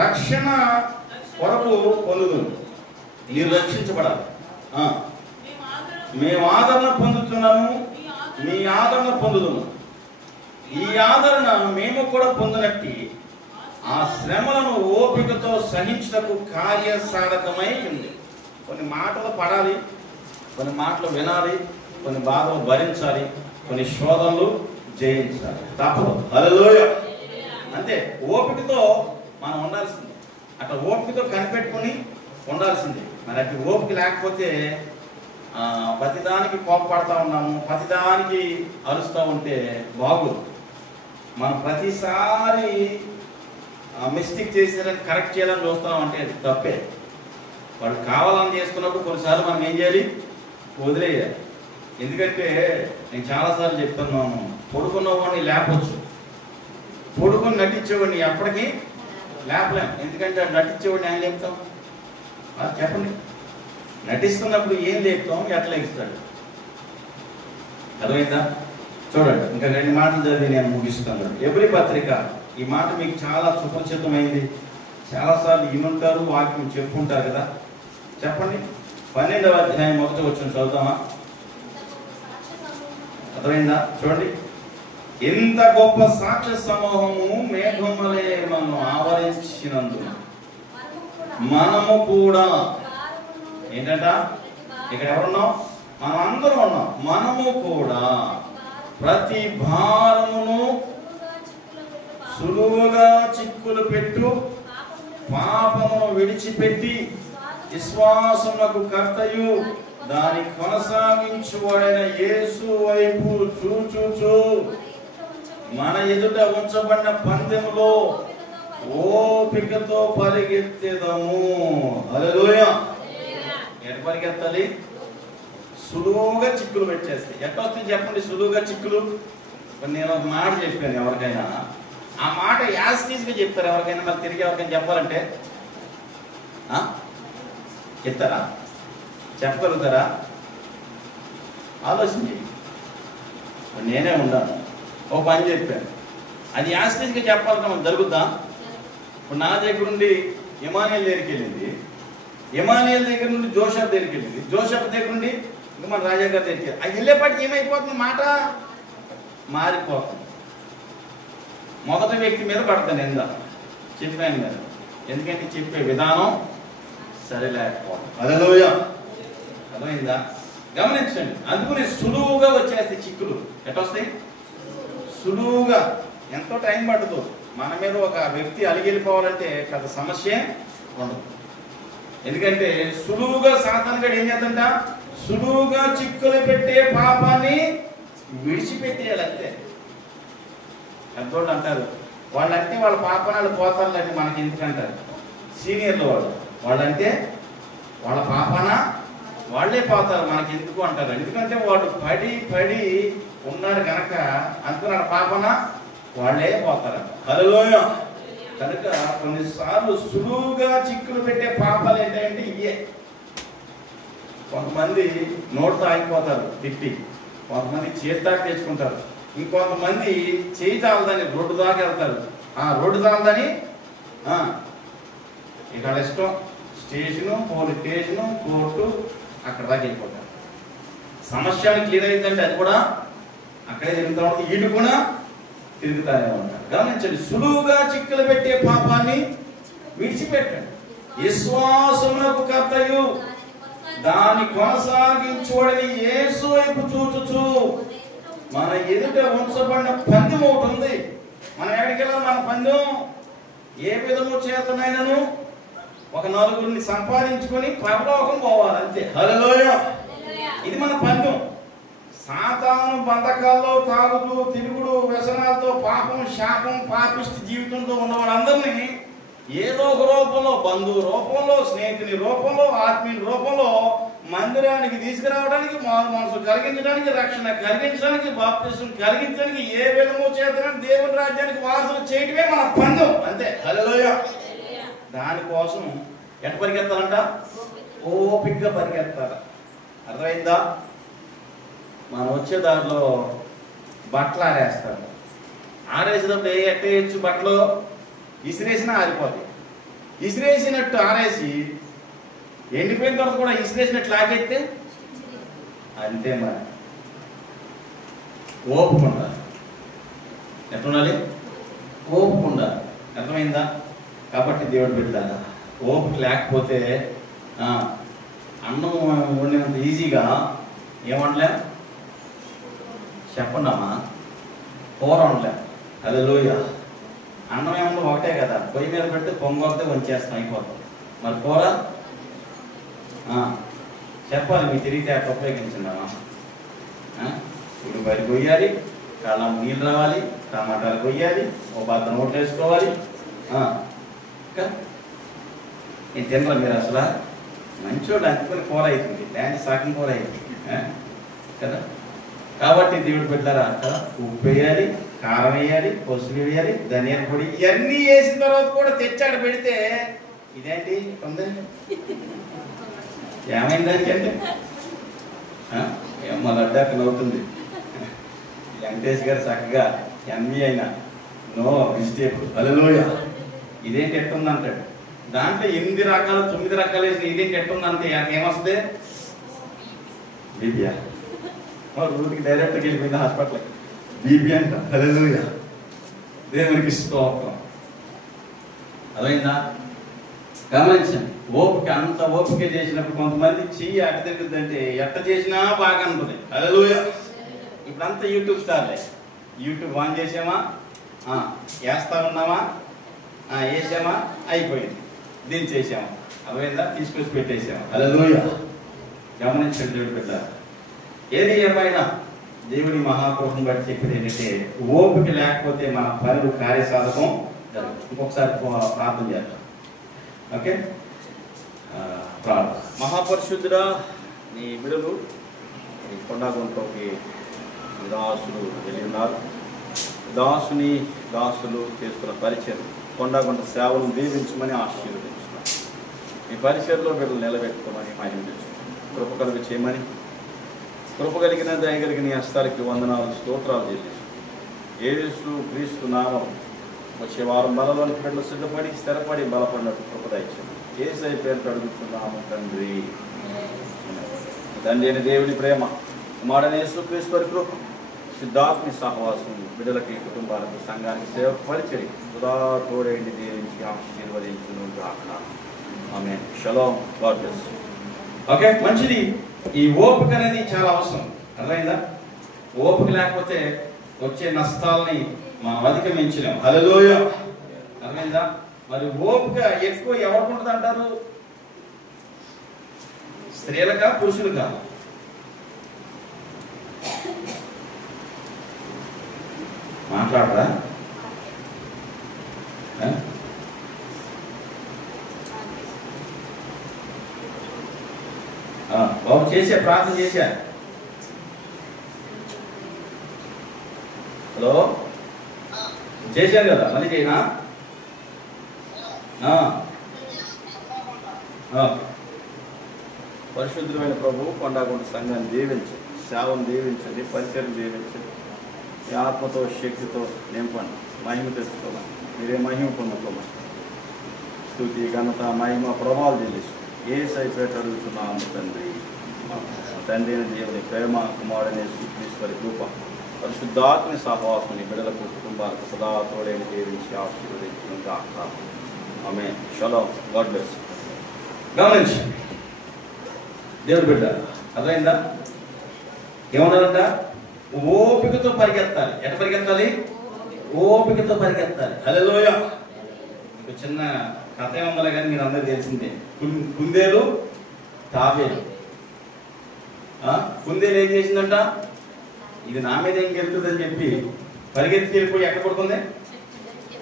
రక్షణ కొరకు పొందుదు. మీరు రక్షించబడాలి. మేము ఆదరణ పొందుతున్నాము, మీ ఆదరణ పొందుతున్నాము. ఈ ఆదరణ మేము కూడా పొందినట్టి ఆ శ్రమలను ఓపికతో సహించటకు కార్యసాధకమై ఉంది. కొన్ని మాటలు పడాలి, కొన్ని మాటలు వినాలి, కొన్ని బాధలు భరించాలి, కొన్ని శోధనలు జయించాలి. తప్పదు. హల్లెలూయా. అంతే, ఓపికతో మనం ఉండాల్సింది. అట్లా ఓపికతో కనిపెట్టుకుని ఉండాల్సింది. మరి అటు ఓపిక లేకపోతే ప్రతిదానికి కోపపడతా ఉన్నాము, ప్రతిదానికి అరుస్తూ ఉంటే బాగోదు. మనం ప్రతిసారి మిస్టేక్ చేసేదాన్ని కరెక్ట్ చేయాలని చూస్తున్నాం అంటే అది తప్పే. వాళ్ళు కావాలని చేస్తున్నప్పుడు కొన్నిసార్లు మనం ఏం చేయాలి? వదిలేయాలి. ఎందుకంటే నేను చాలాసార్లు చెప్తున్నాను, పడుకున్నవాడిని లేపొచ్చు, పడుకొని నటించేవాడిని ఎప్పటికీ లేపలేం. ఎందుకంటే నటించేవాడిని ఏం లేపుతాం? చెప్పండి. నటిస్తున్నప్పుడు ఏం లేపుతాం, ఎట్లా లేపుతాడు? అర్థమైందా? చూడండి, ఇంకా 2 మాటలు చదివి నేను ముగిస్తున్నాను. ఎబ్రీ పత్రిక, ఈ మాట మీకు చాలా సుపరిచితమైంది, చాలాసార్లు వినుంటారు, వాక్యం చెప్పుకుంటారు కదా. చెప్పండి. 12వ అధ్యాయం 1వ వచనం చదువుతామా? అర్థమైందా? చూడండి, ఎంత గొప్ప సాక్ష్య సమూహము మేఘములే మనను ఆవరించినందున మనము కూడా ఏంటంట? ఇక్కడ ఎవరున్నాం? మనం అందరం ఉన్నాం. మనము కూడా ప్రతి భారమును సులువుగా చిక్కులు పెట్టు పాపమును విడిచిపెట్టి విశ్వాసమునకు కర్తయు దాని కొనసాగించువాడైన యేసు వైపు చూచుచు మన ఎదుట ఉంచబడిన పందెములో ఓపికతో పరిగెత్తెదము. హల్లెలూయా. ఎటు పరిగెత్తాలి? సులువుగా చిక్కులు పెట్టేస్తాయి. ఎట్లా వస్తుంది చెప్పండి సులువుగా చిక్కులు? నేను ఒక మాట చెప్పాను ఎవరికైనా, ఆ మాట యాస్టీస్గా చెప్తారు ఎవరికైనా, మరి తిరిగి ఎవరికైనా చెప్పాలంటే చెప్తారా? చెప్పగలుగుతారా? ఆలోచించి. నేనే ఉన్నాను, ఒక పని చెప్పాను, అది యాస్టీస్గా చెప్పాలంటే జరుగుద్దా? ఇప్పుడు నా దగ్గర నుండి ఇమానియల్ దగ్గరికి వెళ్ళింది, ఇమానియల్ దగ్గర నుండి జోసెఫ్ దగ్గరికి వెళ్ళింది, జోసెఫ్ దగ్గర నుండి ఇంకా మన రాజా గారి దగ్గరికి అది వెళ్ళేపాటికి ఏమైపోతుంది? మాట మారిపోతుంది. మొదటి వ్యక్తి మీద పడతాను ఎంత చెప్పాను మీద, ఎందుకంటే చెప్పే విధానం సరిలేకపోవడం. హల్లెలూయా. అర్థమైందా? గమనించండి. అందుకని సులువుగా వచ్చేస్తాయి చిక్కులు. ఎట్టొస్తాయి? సులువుగా. ఎంతో టైం పడుతుంది. మన మీద ఒక వ్యక్తి అలిగిపోవాలంటే పెద్ద సమస్య ఉండదు. ఎందుకంటే సులువుగా సాతానుగాడు ఏం చేద్దంట? సులువుగా చిక్కులు పెట్టే పాపాన్ని విడిచిపెట్టేయాలి అంతే. ఎంతోళ్ళు అంటారు వాళ్ళంటే వాళ్ళ పాపనాలు పోతారులంటే మనకి ఎందుకంటారు సీనియర్లు వాళ్ళంటే వాళ్ళ పాపన వాళ్ళే పోతారు మనకి ఎందుకు అంటారు. ఎందుకంటే వాడు పడి పడి ఉన్నారు కనుక అనుకున్న పాపన వాళ్ళే పోతారు. హల్లెలూయా. కనుక కొన్నిసార్లు సులువుగా చిక్కులు పెట్టే పాపాలు ఏంటంటే ఇవే. కొంతమంది నోటితో ఆగిపోతారు తిట్టి, కొంతమంది చేతాకి తెచ్చుకుంటారు, ఇంకొంతమంది చేయి తాళదని రోడ్డు దాకా వెళ్తారు. రోడ్డు తాళదని ఇక్కడ ఇష్టం స్టేషను, పోలీస్ స్టేషను, కోర్టు అక్కడ దాకా వెళ్ళిపోతారు. సమస్యలు క్లియర్ అయిందంటే అది కూడా అక్కడే తిరుగుతూ ఉంటుంది, వీళ్ళు కూడా తిరుగుతానే ఉంటారు. గమనించండి, సులువుగా చిక్కులు పెట్టే పాపాన్ని విడిచిపెట్టండి. విశ్వాసమునకు కర్తయు దాన్ని కొనసాగించువాడని యేసు వైపు చూచుచు మన ఎదుట ఉంచబడిన పందెం ఒకటి ఉంది. మనం ఎక్కడికి వెళ్ళాలి? మన పందెం ఏ విధము చేతనైనను ఒక నలుగురిని సంపాదించుకొని పరలోకం పోవాలి అంతే. హల్లెలూయా. ఇది మన పందెం. సాతాను బంధకాల్లో తాగుతూ తిరుగుడు వ్యసనాలతో పాపం శాపం పాపిష్టి జీవితంతో ఉన్న వాళ్ళందరినీ ఏదో ఒక రూపంలో, బంధువు రూపంలో, స్నేహితుని రూపంలో, ఆత్మీయ రూపంలో మందిరానికి తీసుకురావడానికి, మారు మనసు కలిగించడానికి, రక్షణ కలిగించడానికి, బాప్తిసం కలిగించడానికి, ఏ విధమో చేతనని దేవుని రాజ్యానికి వారసులు చేయటమే మన పందెం. అంతే. హల్లెలూయా. దానికోసం ఎట్ట పరిగెత్తాలంట? ఓపికగా పరిగెత్తాలి. అర్థమైందా? మనం వచ్చే దారిలో బట్టలు ఆరేస్తాడు. ఆరేసినప్పుడు ఎట్ట వేయచ్చు? బట్టలు ఇసిరేసినా ఆరిపోతాయి. ఇసిరేసినట్టు ఆరేసి ఎండిపోయిన తర్వాత కూడా ఇసిరేసినట్టు లాగైతే అంతే. మరి ఓపుకుండా ఎట్లుండాలి? ఓపుకుండా. అర్థమైందా? కాబట్టి దేవుడు బిడ్డలారా, ఓపిక లేకపోతే అన్నం వండినంత ఈజీగా ఏమంటలే చెప్పండమ్మా, కూర వండలేం. హల్లెలూయా. అన్నం ఏమన్నా ఒకటే కదా, పొయ్యి మీద పెడితే పొంగొస్తే వంచేస్తాం, అయిపోతాం. మరి కూర చెప్పాలి, మీ తిరిగితే అట్లా ఉపయోగించండమ్మా. ఉల్లిపాయలు కొయ్యాలి, కాలం నీళ్ళు రావాలి, టమాటాలు కొయ్యాలి, ఓ బాధ నోట్లు వేసుకోవాలి. నేను తినరా మీరు? అసలు మంచోళ్ళు అనుకుని కూర అవుతుంది, దాన్ని సగం కూర అవుతుంది కదా. కాబట్టి దేవుడు పెట్టారా? ఉప్పు వేయాలి, కారం వేయాలి, పసుపు వేయాలి, ధనియాల పొడి, ఇవన్నీ వేసిన తర్వాత కూడా తెచ్చాడు పెడితే ఇదేంటి ఉంది? ఏమైంది దానికంటే? ఏమో లడ్డాక నవ్వుతుంది. వెంకటేష్ గారు చక్కగా ఎంఈ అయినా నో వెజిటేబుల్. హల్లెలూయా. ఇదేంటి ఎట్టుంది అంటాడు. దాంట్లో 8 రకాలు 9 రకాలు వేసి ఇదేంటి ఎట్టుంది అంటే ఏమొస్తుంది? బీబీ. రూట్కి డైరెక్ట్గా వెళ్ళిపోయింది హాస్పిటల్కి. బీబీ అంట. హల్లెలూయా. దేవునికి స్తోత్రం. అదైందా? గమనించండి. ఓపిక, అంత ఓపిక చేసినప్పుడు కొంతమంది చెయ్యి అట్ట తిరుగుతుందంటే ఎట్ట చేసినా బాగా ఉంటుంది. హల్లెలూయా. ఇప్పుడంతా యూట్యూబ్ స్టార్లే. యూట్యూబ్ ఆన్ చేసామా, వేస్తా ఉన్నామా, వేసామా, అయిపోయింది, దించేసామా. అర్థమైందా? తీసుకొచ్చి పెట్టేసామా. హల్లెలూయా. గమనించండి దేవుడి బిడ్డ. ఏది ఏమైనా దేవుడి మహాకృపను బట్టి చెప్పేది ఏంటంటే, ఓపిక లేకపోతే మన పనులు కార్యసాధకం జరగదు. ఇంకొకసారి ప్రార్థన చేద్దాం. ఓకే, ప్రార్థన. మహాపరిశుద్ధుడా, నీ బిడ్డలు ఈ కొండగుంటలోకి దాసులు వెళ్ళి ఉన్నారు. దాసులు చేస్తున్న పరిచయం, కొండగుంట సేవలను దీవించమని ఆశీర్వదించున్నాం. ఈ పరిచయంలో వీళ్ళు నిలబెట్టుకోమని మహిమించున్నాం. కృప కలుగు చేయమని, కృప కలిగిన దయగలిగిన హస్తాలకి వందనాలు, స్తోత్రాలు చెల్లిస్తున్నాం. యేసు క్రీస్తు నామం వచ్చే వారం బలలోని బిడ్డలు సిద్ధపడి స్థిరపడి బలపడినట్టు కృప దయచేయండి. యేసై పేరుతో అడుగుతున్నాము తండ్రి. తండ్రి అయిన దేవుని ప్రేమ, కుమారుడైన యేసుక్రీస్తు వారి కృప, సిద్ధాత్మ సహవాసం బిడ్డలకి, కుటుంబాలకు, సంఘానికి, సేవ పరిచయం సదా తోడేండి దీవించి ఆశీర్వదించును గాక. ఆమేన్. షలోమ్. God bless. ఓకే, మంచిది. ఈ ఓపిక అనేది చాలా అవసరం. అర్థమైందా? ఓపిక లేకపోతే వచ్చే నష్టాలని మనం అధిగమించలేము. హల్లెలూయా. అర్థమైందా? మరి ఓపిక ఎక్కువ ఎవరికి ఉంటుంది అంటారు? స్త్రీలకా పురుషులుగా? మాట్లాడరా? బాబు చేసా, ప్రార్థన చేశా. హలో, చేశాను కదా, మళ్ళీ చేయనా? పరిశుద్ధమైన ప్రభు, కొండగుంట సంఘాన్ని దీవించండి, సేవను దీవించండి, పరిచయం దీవించండి. మీ ఆత్మతో శక్తితో నింపండి, మహిమ తెచ్చుకోమని, మీరే మహిమ పొందుకోమని. స్తుతి, ఘనత, మహిమ, ప్రభావాలు చెల్లిస్తూ యేసయ్య పేరిట అడుగుతున్నాము తండ్రి. తండ్రి అయిన దేవుని ప్రేమ, కుమారుడైన యేసుక్రీస్తు వారి కృప, పరిశుద్ధాత్మ సహవాసం బిడ్డలకు, కుటుంబాలకు సదా తోడైన దీవించి ఆశీర్వదించును గాక. ఆమేన్. షలోమ్. God bless. గమనించి దేవుడి బిడ్డ, అర్థమైందా? ఏమన్నారంట? ఓపికతో పరిగెత్తాలి. ఎట్లా పరిగెత్తాలి? ఓపికతో పరిగెత్తాలి. హల్లెలూయా. ఒక చిన్న కథ ఏమన్నా కానీ మీరు అందరూ తెలిసిందే. కుందేలు తాబేలు. కుందేలు ఏం చేసిందంట? ఇది నా మీద ఏం గెలుతుందని చెప్పి పరిగెత్తికి వెళ్ళిపోయి ఎక్కడ పడుతుంది?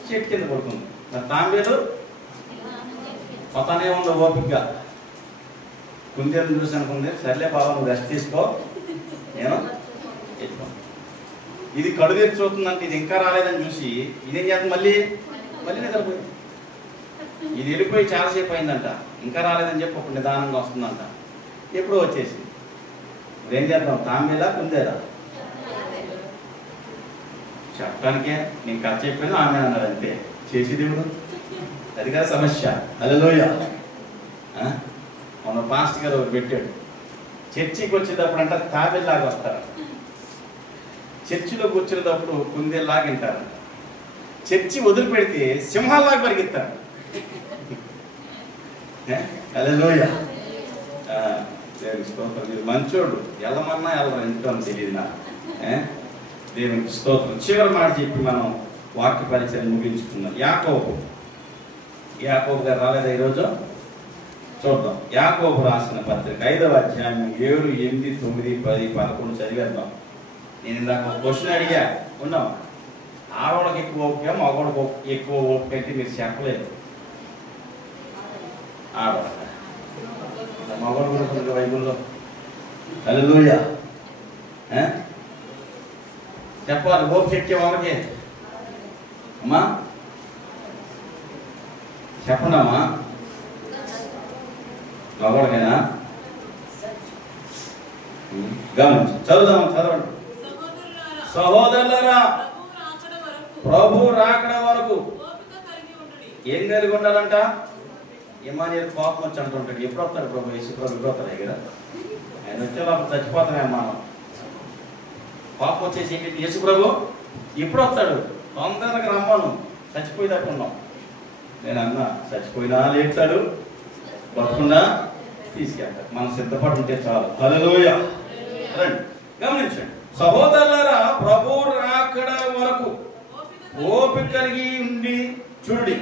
చెట్టు కింద పడుతుంది. మరి తాంబేలు పతనే ఉంది ఓపికగా. కుందేలు చూసి అనుకుంది, సర్లే బాబా నువ్వు రెస్ట్ తీసుకో, నేను ఎత్తుకో. ఇది కడుగు ఎత్తి చూస్తుందంటే ఇది ఇంకా రాలేదని చూసి ఇదేం చేస్తుంది, మళ్ళీ నిద్రపోయింది. ఇది వెళ్ళిపోయి చాలాసేపు అయిందంట, ఇంకా రాలేదని చెప్పి ఒక నిదానంగా వస్తుందంట. ఎప్పుడో వచ్చేసి ఏం చేద్దాం, తాంబేలా కుందేలా? చెప్పడానికే నేను కథ చెప్పాను, ఆమె అన్నారు అంతే. చేసి దేవుడు అది కదా సమస్య. హల్లెలూయా. మన పాస్టర్ గారు ఒకటి పెట్టాడు, చర్చికి వచ్చేటప్పుడు అంటే తాబేలాగా వస్తారు, చర్చిలోకి వచ్చినప్పుడు కుందేలాగా వింటారు, చర్చి వదిలిపెడితే సింహాల్లాగా పరిగెత్తారు. హల్లెలూయా. దేవునికి స్తోత్రం. మీరు మంచోడు, వెళ్ళమన్నా వెళ్ళరు, ఎందుకో తెలియదు నాకు. దేవునికి స్తోత్రం. చివరి మాట చెప్పి మనం వాక్య పరిచయం ముగించుకుందాం. యాకోబు గారు రాలేదా ఈరోజు? చూద్దాం. యాకోబు రాసిన పత్రిక 5వ అధ్యాయం 7, 8, 9, 10, 11 చదివేద్దాం. నేను ఇందాక ఒక క్వశ్చన్ అడిగా, ఉన్నాం ఆడవాళ్ళకి ఎక్కువ ఓపిక, మగవాళ్ళకి ఎక్కువ ఓపిక అంటే మీరు చెప్పలేదు. ఆడవాళ్ళ మగవాళ్ళు కూడా బైబుల్లో. హల్లెలూయా. చెప్పాలి, ఓపిక ఎక్కే వాళ్ళకి. అమ్మా చెప్పండి అమ్మా, మగవాళ్ళకైనా గమనించు. చదవండి. సహోదరులారా, ప్రభు రాకడ వరకు ఏం కలిగి ఉండాలంట? ఇమానుయేలు కోపం వచ్చి అంటుంటాడు, ఎప్పుడు వస్తాడు ప్రభు? యేసు ప్రభు ఎప్పుడు వస్తాడు కదా? ఆయన వచ్చేలోపు చచ్చిపోతామే మనం. కోపం వచ్చేసి యేసు ప్రభు ఎప్పుడు వస్తాడు? తొందరగా రమ్మను, చచ్చిపోయేటట్టు ఉన్నాం. నేను అన్నా, చచ్చిపోయినా లేపుతాడు, బతుకున్నా తీసుకెళ్తాడు. మనం సిద్ధపడి ఉంటే చాలు. హల్లెలూయా. రండి గమనించండి. సహోదరులారా, ప్రభు రాకడ వరకు ఓపిక కలిగి ఉండి చూడండి.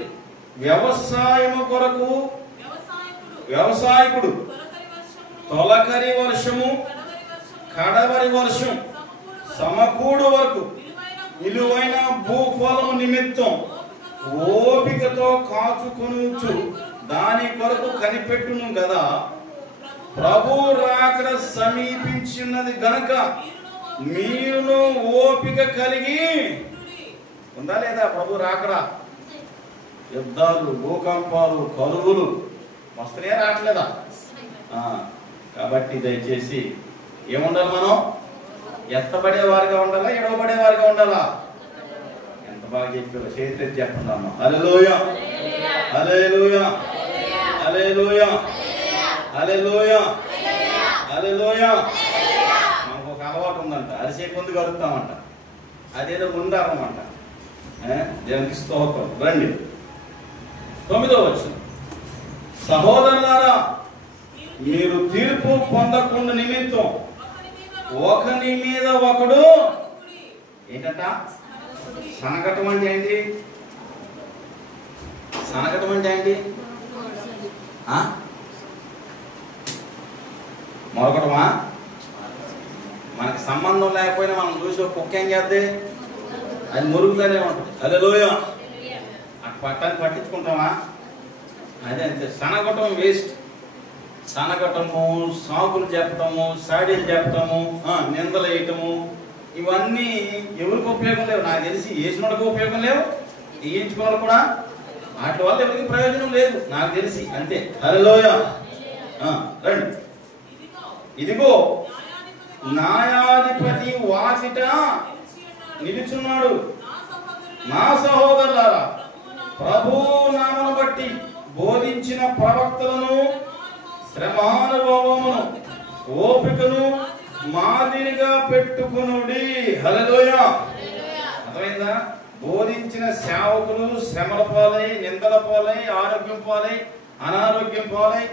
వ్యవసాయకుడు తొలకరి వర్షము కడవరి వర్షం సమకూడు వరకు విలువైన భూఫలము నిమిత్తం ఓపికతో కాచుకొనుచు దాని కొరకు కనిపెట్టును కదా. ప్రభు రాకడ సమీపించినది గనక మీరును ఓపిక కలిగి ఉందా లేదా? ప్రభు రాకడ యుద్ధాలు, భూకంపాలు, కరువులు వస్తూనే రావట్లేదా? కాబట్టి దయచేసి ఏముండాలి, మనం ఎత్తబడేవారుగా ఉండాలా, ఎడవబడేవారుగా ఉండాలా? ఎంత బాగా చెప్పారు, చేతులు చెప్పండి అమ్మ. హల్లెలూయా, హల్లెలూయా, హల్లెలూయా, హల్లెలూయా, హల్లెలూయా. మనకు ఒక అలవాటు ఉందంట, అరిసే కొందుకు అరుస్తామంట, అదేదో ముందారమంట. దేవునికి స్తోత్రం. రండి 9వ వచనం. సహోదరులారా, మీరు తీర్పు పొందకుండా నిమిత్తం ఒకని మీద ఒకడు ఏంటంట? సనగటం అంటే ఏంటి? సనగటం అంటే ఏంటి? మరొకటమా? మనకి సంబంధం లేకపోయినా మనం చూసి ఒక కుక్క ఏం చేద్ది, అది మురుగుతూనే ఉంటుంది. హల్లెలూయా. అటు పట్టాన్ని పట్టించుకుంటామా? అదే అంతే. సనగటం వేస్ట్. సనగటము, సాకులు చెప్పటము, సాడీలు చెప్పటము, నిందలు వేయటము, ఇవన్నీ ఎవరికి ఉపయోగం లేవు. నాకు తెలిసి వేసినోడికి ఉపయోగం లేవు, వేయించుకోవాలి కూడా. వాటి వల్ల ఎవరికి ప్రయోజనం లేదు నాకు తెలిసి, అంతే. హల్లెలూయా. రండి. ఇదిగో న్యాయాధిపతి వాకిట నిలుచున్నాడు. నా సహోదరులారా, ప్రభు నామను బట్టి బోధించిన ప్రవక్తలను శ్రమానుభవమును ఓపికను మాదిరిగా పెట్టుకునుడి. హల్లెలూయా. అర్థమైందా? బోధించిన సేవకులు శ్రమల పాలై, నిందల పాలై, ఆరోగ్యం పాలై, అనారోగ్యం పాలై,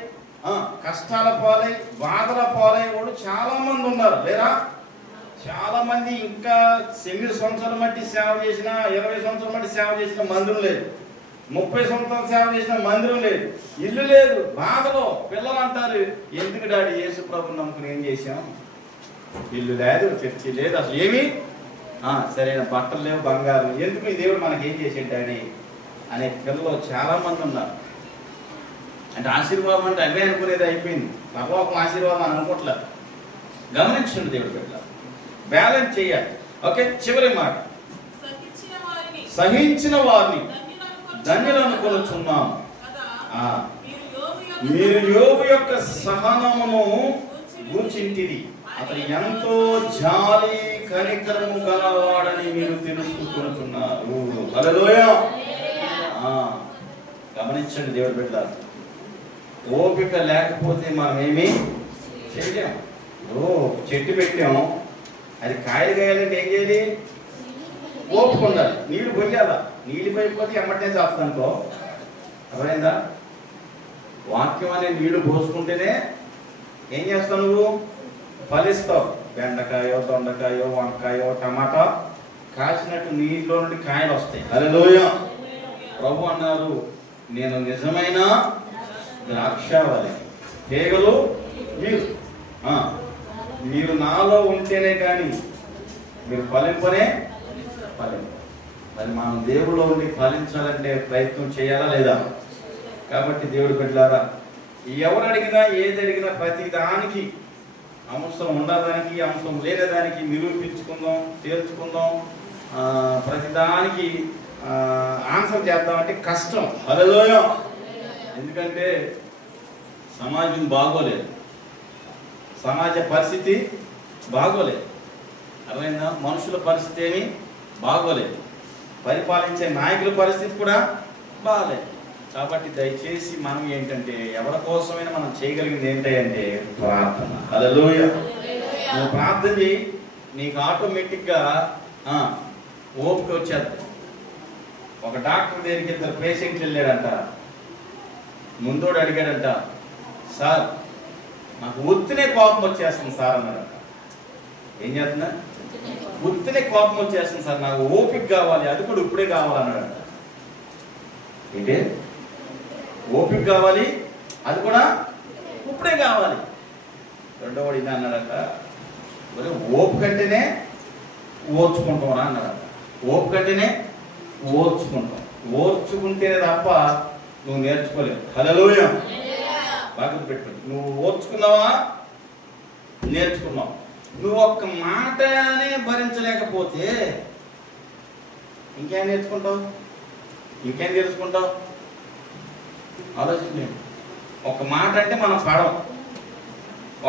కష్టాల పాలై, బాధల పాలై వాడు చాలా మంది ఉన్నారు లేరా? చాలా మంది ఇంకా 8 సంవత్సరాల మట్టి సేవ చేసిన, 20 సంవత్సరాల మట్టి సేవ చేసిన మందిరం లేదు, 30 సంవత్సరాలు సేవ చేసిన మందిరం లేదు, ఇల్లు లేదు, బాధలో. పిల్లలు అంటారు, ఎందుకు డాడీ యేసు ప్రభుని నమ్ముకుని ఏం చేశాం? ఇల్లు లేదు, చర్చి లేదు, అసలు ఏమీ సరైన బట్టలు లేవు, బంగారం. ఎందుకు ఈ దేవుడు మనకి ఏం చేసాడు డాడీ అనే పిల్లలు చాలామంది ఉన్నారు. అంటే ఆశీర్వాదం అంటే అవే అనుకునేది అయిపోయింది. పరలోకం ఆశీర్వాదం అని అనుకోవట్లేదు. గమనించండి దేవుడు బిడ్డ, బ్యాలెన్స్ చేయాలి. ఓకే, చివరి మాట, సహించిన వారిని ధన్యులు అనుకొనుచున్నాము. మీరు యోబు యొక్క సహనమును గూర్చింటిరి, అతడు ఎంతో జాలి కనికరము గలవాడని మీరు తెలుసుకుంటున్నారు. హల్లెలూయా. గమనించండి దేవుడు బిడ్డ, ఓపిక లేకపోతే మనం ఏమీ చేయలేము. చెట్టు పెట్టాము, అది కాయలు కాయాలంటే ఏం చేయాలి? ఓపిక ఉండాలి, నీళ్లు పోయాలా. నీళ్ళు పోయిపోతే ఎమ్మటే చేస్తాను అనుకో. అర్థమైందా? వాక్యం అనే నీళ్లు పోసుకుంటేనే ఏం చేస్తావు నువ్వు? ఫలిస్తావు. బెండకాయో, దొండకాయో, వంకాయో, టమాటా కాసినట్టు నీటిలో నుండి కాయలు వస్తాయి. హల్లెలూయా. ప్రభు అన్నారు, నేను నిజమైన ద్రాక్షావళి, తీగలు మీరు నాలో ఉంటేనే కానీ మీరు ఫలింపనే ఫలింపు. మరి మనం దేవుడిలో ఉండి ఫలించాలంటే ప్రయత్నం చేయాలా లేదా? కాబట్టి దేవుడు బిడ్డలారా, ఎవరు అడిగినా ఏది అడిగినా ప్రతి దానికి అంశం ఉండదానికి, అంశం లేనిదానికి నిరూపించుకుందాం, తేల్చుకుందాం, ప్రతిదానికి ఆన్సర్ చేద్దామంటే కష్టం. హల్లెలూయా. ఎందుకంటే సమాజం బాగోలేదు, సమాజ పరిస్థితి బాగోలేదు. అర్థమైందా? మనుషుల పరిస్థితి ఏమి బాగోలేదు, పరిపాలించే నాయకుల పరిస్థితి కూడా బాగలేదు. కాబట్టి దయచేసి మనం ఏంటంటే ఎవరి కోసమైనా మనం చేయగలిగింది ఏంటంటే ప్రార్థన. హల్లెలూయా. నువ్వు ప్రార్థన చేయి, నీకు ఆటోమేటిక్గా ఓపిక వచ్చేది. ఒక డాక్టర్ దగ్గరికి 2 పేషెంట్లు వెళ్ళాడంట. ముందోడు అడిగాడంట, సార్ నాకు ఉత్తినే కోపం వచ్చేస్తుంది సార్ అన్నాడంట. ఏం చేస్తున్నా? ఉత్తినే కోపం వచ్చేస్తుంది సార్, నాకు ఓపిక కావాలి, అది కూడా ఇప్పుడే కావాలన్నాడంట. ఏంటి? ఓపిక కావాలి, అది కూడా ఇప్పుడే కావాలి. రెండోవాడు ఇది అన్నాడట, మరి ఓపిక అంటేనే ఓర్చుకుంటాం రా అన్నాడట. ఓపిక అంటేనే ఓర్చుకుంటాం, ఓర్చుకుంటేనే తప్ప నువ్వు నేర్చుకోలేవు. హల్లెలూయా. బాగా పెట్టు, నువ్వు ఓర్చుకున్నావా? నేర్చుకున్నావు. నువ్వు ఒక్క మాటనే భరించలేకపోతే ఇంకేం నేర్చుకుంటావు? ఇంకేం తెలుసుకుంటావు? ఆలోచించండి. ఒక మాట అంటే మనం పడం,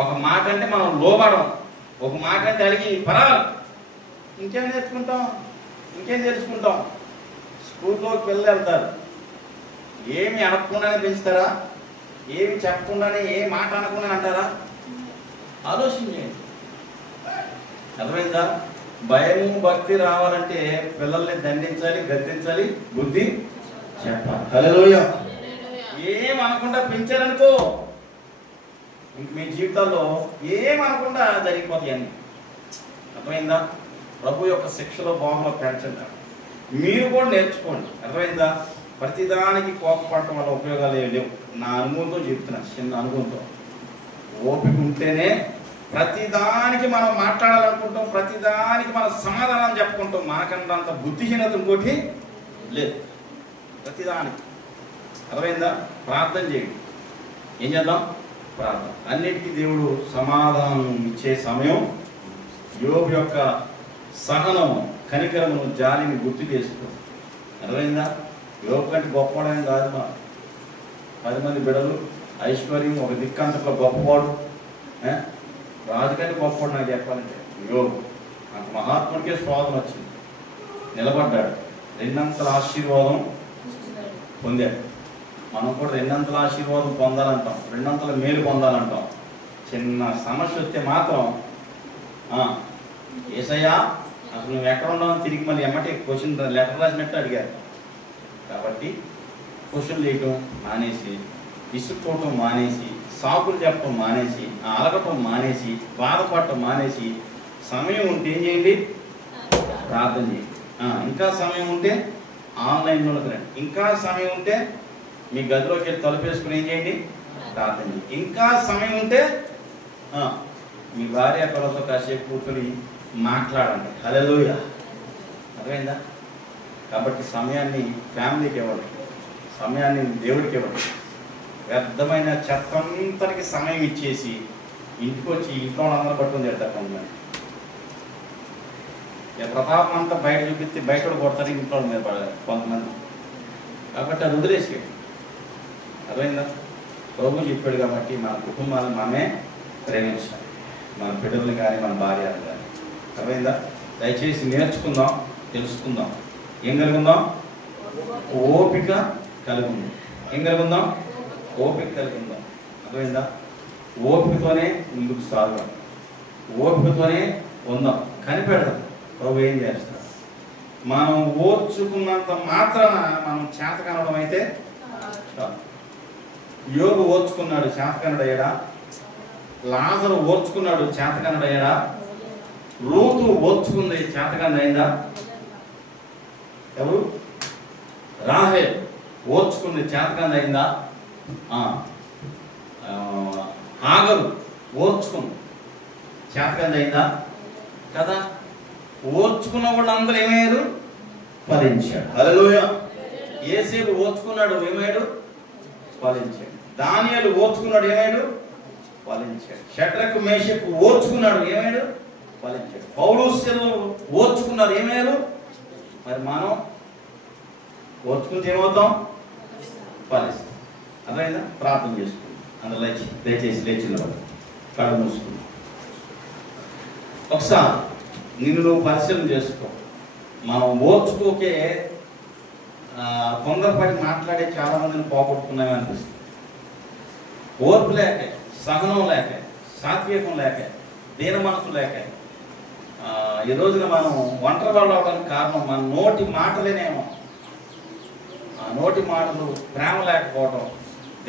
ఒక మాట అంటే మనం లోబడం, ఒక మాట అంటే అడిగి పరాలు. ఇంకేం నేర్చుకుంటాం? ఇంకేం తెలుసుకుంటాం? స్కూల్లోకి పిల్లలు వెళ్తారు, ఏమి అనకుండానే పెంచుతారా? ఏమి చెప్పకుండానే, ఏ మాట అనకుండా అంటారా? ఆలోచించండి. అర్థమైందా? భయము భక్తి రావాలంటే పిల్లల్ని దండించాలి, గద్దించాలి, బుద్ధి చెప్పాలి. హల్లెలూయా. ఏం అనకుండా పెంచారనుకో, ఇంక మీ జీవితాల్లో ఏం అనకుండా జరిగిపోతాయి అన్ని. అర్థమైందా? ప్రభు యొక్క శిక్షలో భావంలో పెంచండి. మీరు కూడా నేర్చుకోండి. అర్థమైందా? ప్రతిదానికి కోపపడటం వల్ల ఉపయోగాలు ఏమి లేవు. నా అనుభవంతో చెప్తున్నా, చిన్న అనుభవంతో. ఓపిక ఉంటేనే ప్రతిదానికి మనం మాట్లాడాలనుకుంటాం, ప్రతిదానికి మనం సమాధానం చెప్పుకుంటాం. మనకంత బుద్ధిహీనత ఇంకోటి లేదు. ప్రతిదానికి అర్థమైందా? ప్రార్థన చేయండి. ఏం చేద్దాం? ప్రార్థన. అన్నిటికీ దేవుడు సమాధానం ఇచ్చే సమయం. యోబు యొక్క సహనము, కనికరమును, జాలిని గుర్తు చేసుకో. అర్థమైందా? యోబు కంటే గొప్పవాడని కాదు. మా 10 మంది బిడలు, ఐశ్వర్యం, ఒక దిక్కంతట్లో గొప్పవాడు, రాజు కంటే గొప్పవాడు. నాకు చెప్పాలంటే యోబు. నాకు మహాత్ముడికే స్వాదం వచ్చింది, నిలబడ్డాడు, 2 ఆశీర్వాదం పొందాడు. మనం కూడా 2 ఆశీర్వాదం పొందాలంటాం, 2 మేలు పొందాలంటాం. చిన్న సమస్య వస్తే మాత్రం యేసయ్యా అసలు నువ్వు ఎక్కడ ఉన్నావు తిరిగి మళ్ళీ ఎమ్మటి క్వశ్చన్ లెటర్ రాసినట్టు అడిగారు. కాబట్టి క్వశ్చన్ వేయటం మానేసి, విసుక్కోవటం మానేసి, సాకులు చెప్పడం మానేసి, అలగటం మానేసి, బాధపడటం మానేసి, సమయం ఉంటే ఏం చేయండి? ప్రార్థన చేయండి. ఇంకా సమయం ఉంటే ఆన్లైన్లోకి రండి. ఇంకా సమయం ఉంటే మీ గదిలోకి వెళ్ళి తలుపేసుకుని ఏం చేయండి? ప్రార్థన చేయండి. ఇంకా సమయం ఉంటే మీ భార్య పిల్లలతో కాసేపు కూర్చొని మాట్లాడండి. హల్లెలూయా. అర్థమైందా? కాబట్టి సమయాన్ని ఫ్యామిలీకి ఇవ్వండి, సమయాన్ని దేవుడికి ఇవ్వండి. వ్యర్థమైన చెత్తంతటికి సమయం ఇచ్చేసి ఇంటికి వచ్చి ఇంట్లో అందరూ పట్టుకొని తిడతారు కొంతమంది. ప్రతాపం అంతా బయట చూపిస్తే బయట కొడతారు, ఇంట్లో మీద పడతారు కొంతమంది. కాబట్టి అది వదిలేసి. అర్థమైందా? ప్రభు చెప్పాడు కాబట్టి మన కుటుంబాలను మనమే ప్రేమించాలి, మన బిడ్డలను కానీ మన భార్యను కానీ. అర్థమైందా? దయచేసి నేర్చుకుందాం, తెలుసుకుందాం. ఏం కలుగుందాం? ఓపిక కలుగుందాం. ఏం కలుగుందాం? ఓపిక కలుగుందాం. అర్థమైందా? ఓపికతోనే ముందుకు సాగుదాం, ఓపికతోనే ఉందాం, కనిపెడదాం ప్రభు ఏం చేస్తాడు. మనం ఓర్చుకున్నంత మాత్రాన మనం చేతకనడం అయితే కాదు. యోగు ఓర్చుకున్నాడు, చేతకనుడయ్యాడా? లాజరు ఓర్చుకున్నాడు, చేతకనుడయ్యాడా? రూతు ఓర్చుకుంది, చేతకనుడైందా? ఎవరు? రాహేల్ ఓర్చుకుంది, చేతకనుడైందా? హాగరు ఓర్చుకుంది, చేతకనుడైందా? కదా. ఓర్చుకున్న వాళ్ళందరూ ఏమయ్యారు? ఫలించాడు. హల్లెలూయా. యేసేపు ఓర్చుకున్నాడు, ఏమయ్యాడు? ఫలించాడు. దానియేలు ఓర్చుకున్నాడు, ఏమయ్యాడు? ఫలించాడు. షడ్రకు మేషకు ఓర్చుకున్నాడు, ఏమయ్యాడు? ఫలించాడు. పౌలు శీలలు ఓర్చుకున్నారు, ఏమయ్యారు? మరి మనం ఓర్చుకుంటే ఏమవుతాం? ఫలిస్తాం. అర్థమైందా? ప్రార్థన చేసుకుంటాం. అందులో దయచేసి లేచిన వాళ్ళు కళ్ళు మూసుకుంటాం. ఒకసారి నిన్ను నువ్వు పరిశీలన చేసుకో. మనం ఓర్చుకోకే తొందరపడి మాట్లాడే చాలా మందిని పోగొట్టుకున్నామే అనిపిస్తుంది. ఓర్పు లేక, సహనం లేక, సాత్వికం లేక, దీన మనసు లేక ఈ రోజున మనం ఒంటరి వాళ్ళు అవడానికి కారణం మన నోటి మాటలేనేమో. ఆ నోటి మాటలు ప్రేమ లేకపోవడం,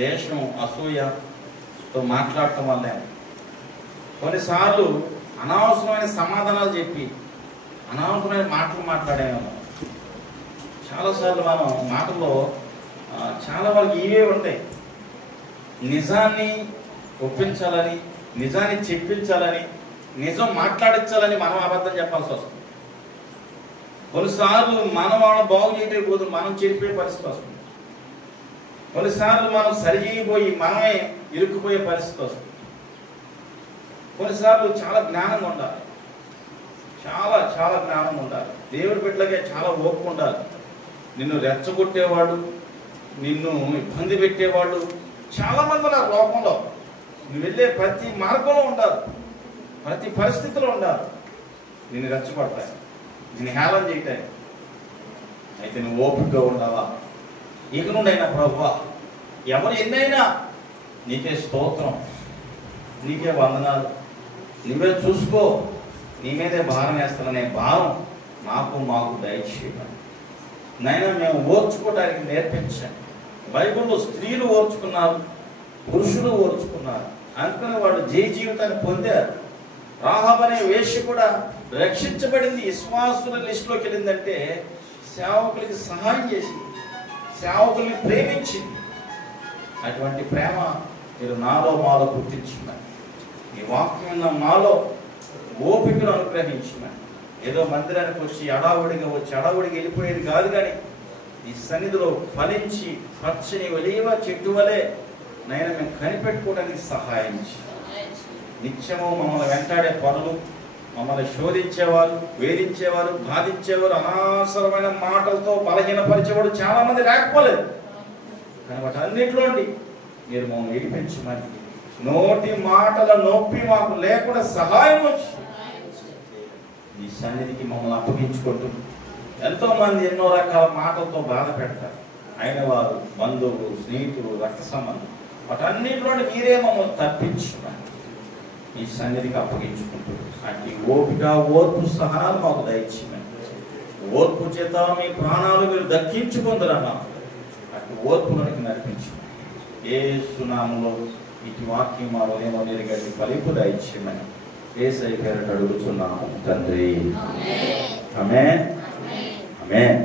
దేశం, అసూయతో మాట్లాడటం వల్లేమో. కొన్నిసార్లు అనవసరమైన సమాధానాలు చెప్పి అనవసరమైన మాటలు మాట్లాడేమో. చాలాసార్లు మనం మాటల్లో చాలా వరకు ఇవే ఉంటాయి. నిజాన్ని ఒప్పించాలని, నిజాన్ని చెప్పించాలని, నిజం మాట్లాడించాలని మనం అబద్ధం చెప్పాల్సి వస్తుంది. కొన్నిసార్లు మనం వాళ్ళని బాగు చేయటం పోదు, మనం చెడిపోయే పరిస్థితి వస్తుంది. కొన్నిసార్లు మనం సరిచేయబోయి మనమే ఇరుక్కుపోయే పరిస్థితి వస్తుంది. కొన్నిసార్లు చాలా జ్ఞానంగా ఉండాలి, చాలా చాలా జ్ఞానం ఉండాలి. దేవుడి బిడ్డలకే చాలా ఓపిక ఉండాలి. నిన్ను రెచ్చగొట్టేవాడు, నిన్ను ఇబ్బంది పెట్టేవాడు చాలామంది ఉన్నారు లోకంలో. నువ్వు వెళ్ళే ప్రతి మార్గంలో ఉండాలి, ప్రతి పరిస్థితిలో ఉండాలి. నిన్ను రెచ్చగొడతాయి, నిన్ను హేళన చేయటాయి. అయితే నువ్వు ఓపికగా ఉండాలా. ఇక నుండైనా ప్రభువా, ఎవరు ఎన్నైనా నీకే స్తోత్రం, నీకే వందనాలు, నువ్వే చూసుకో, నీ మీదే భారం వేస్తాననే భారం మాకు దయచేయమని నైనా మేము ఓర్చుకోవడానికి నేర్పించాను. బైబిల్లో స్త్రీలు ఓర్చుకున్నారు, పురుషులు ఓర్చుకున్నారు. అందుకని వాళ్ళు జయ జీవితాన్ని పొందారు. రాహాబు అనే వేశ్య కూడా రక్షించబడింది, విశ్వాసుల లిస్టులోకి వెళ్ళిందంటే సేవకులకి సహాయం చేసింది, సేవకుల్ని ప్రేమించింది. అటువంటి ప్రేమ మీరు నాలో మాలో పుట్టించింది. ఈ వాక్యం మాలో ఓపికను అనుగ్రహించింది. ఏదో మందిరానికి వచ్చి అడావుడిగా వెళ్ళిపోయేది కాదు, కానీ ఈ సన్నిధిలో ఫలించి పచ్చని ఒలీవ చెట్టు వలె నైనా మేము కనిపెట్టుకోవడానికి సహాయం నిత్యము మమ్మల్ని వెంటాడే పనులు, మమ్మల్ని శోధించేవారు, వేధించేవారు, బాధించేవారు, అనవసరమైన మాటలతో బలహీనపరిచేవాడు చాలా మంది లేకపోలేదు. కానీ వాటన్నిటిలోండి మీరు మమ్మల్ని విడిపించమని, నోటి మాటల నొప్పి మాకు లేకుండా సహాయం వచ్చి ఈ సన్నిధికి మమ్మల్ని అప్పగించుకుంటూ ఎంతో మంది ఎన్నో రకాల మాటలతో బాధ పెడతారు. అయిన వారు, బంధువులు, స్నేహితులు, రక్త సంబంధం, వాటన్నిటిలోని మీరే మమ్మల్ని తప్పించమని ఈ సన్నిధికి అప్పగించుకుంటూ అట్టి ఓపిక, ఓర్పు, సహనాలు మాకు దయచేయమని, ఓర్పు చేత మీ ప్రాణాలు మీరు దక్కించుకుందరన్నా అటు ఓర్పులోనికి నడిపించమని యేసు నామములో ఇటు వాక్యం మా హృదయంలో నిలగట్టి ఫలింపు దయచేయమని యేసయ్య పేరిట అడుగుతున్నాము తండ్రి. ఆమేన్. ఆమేన్.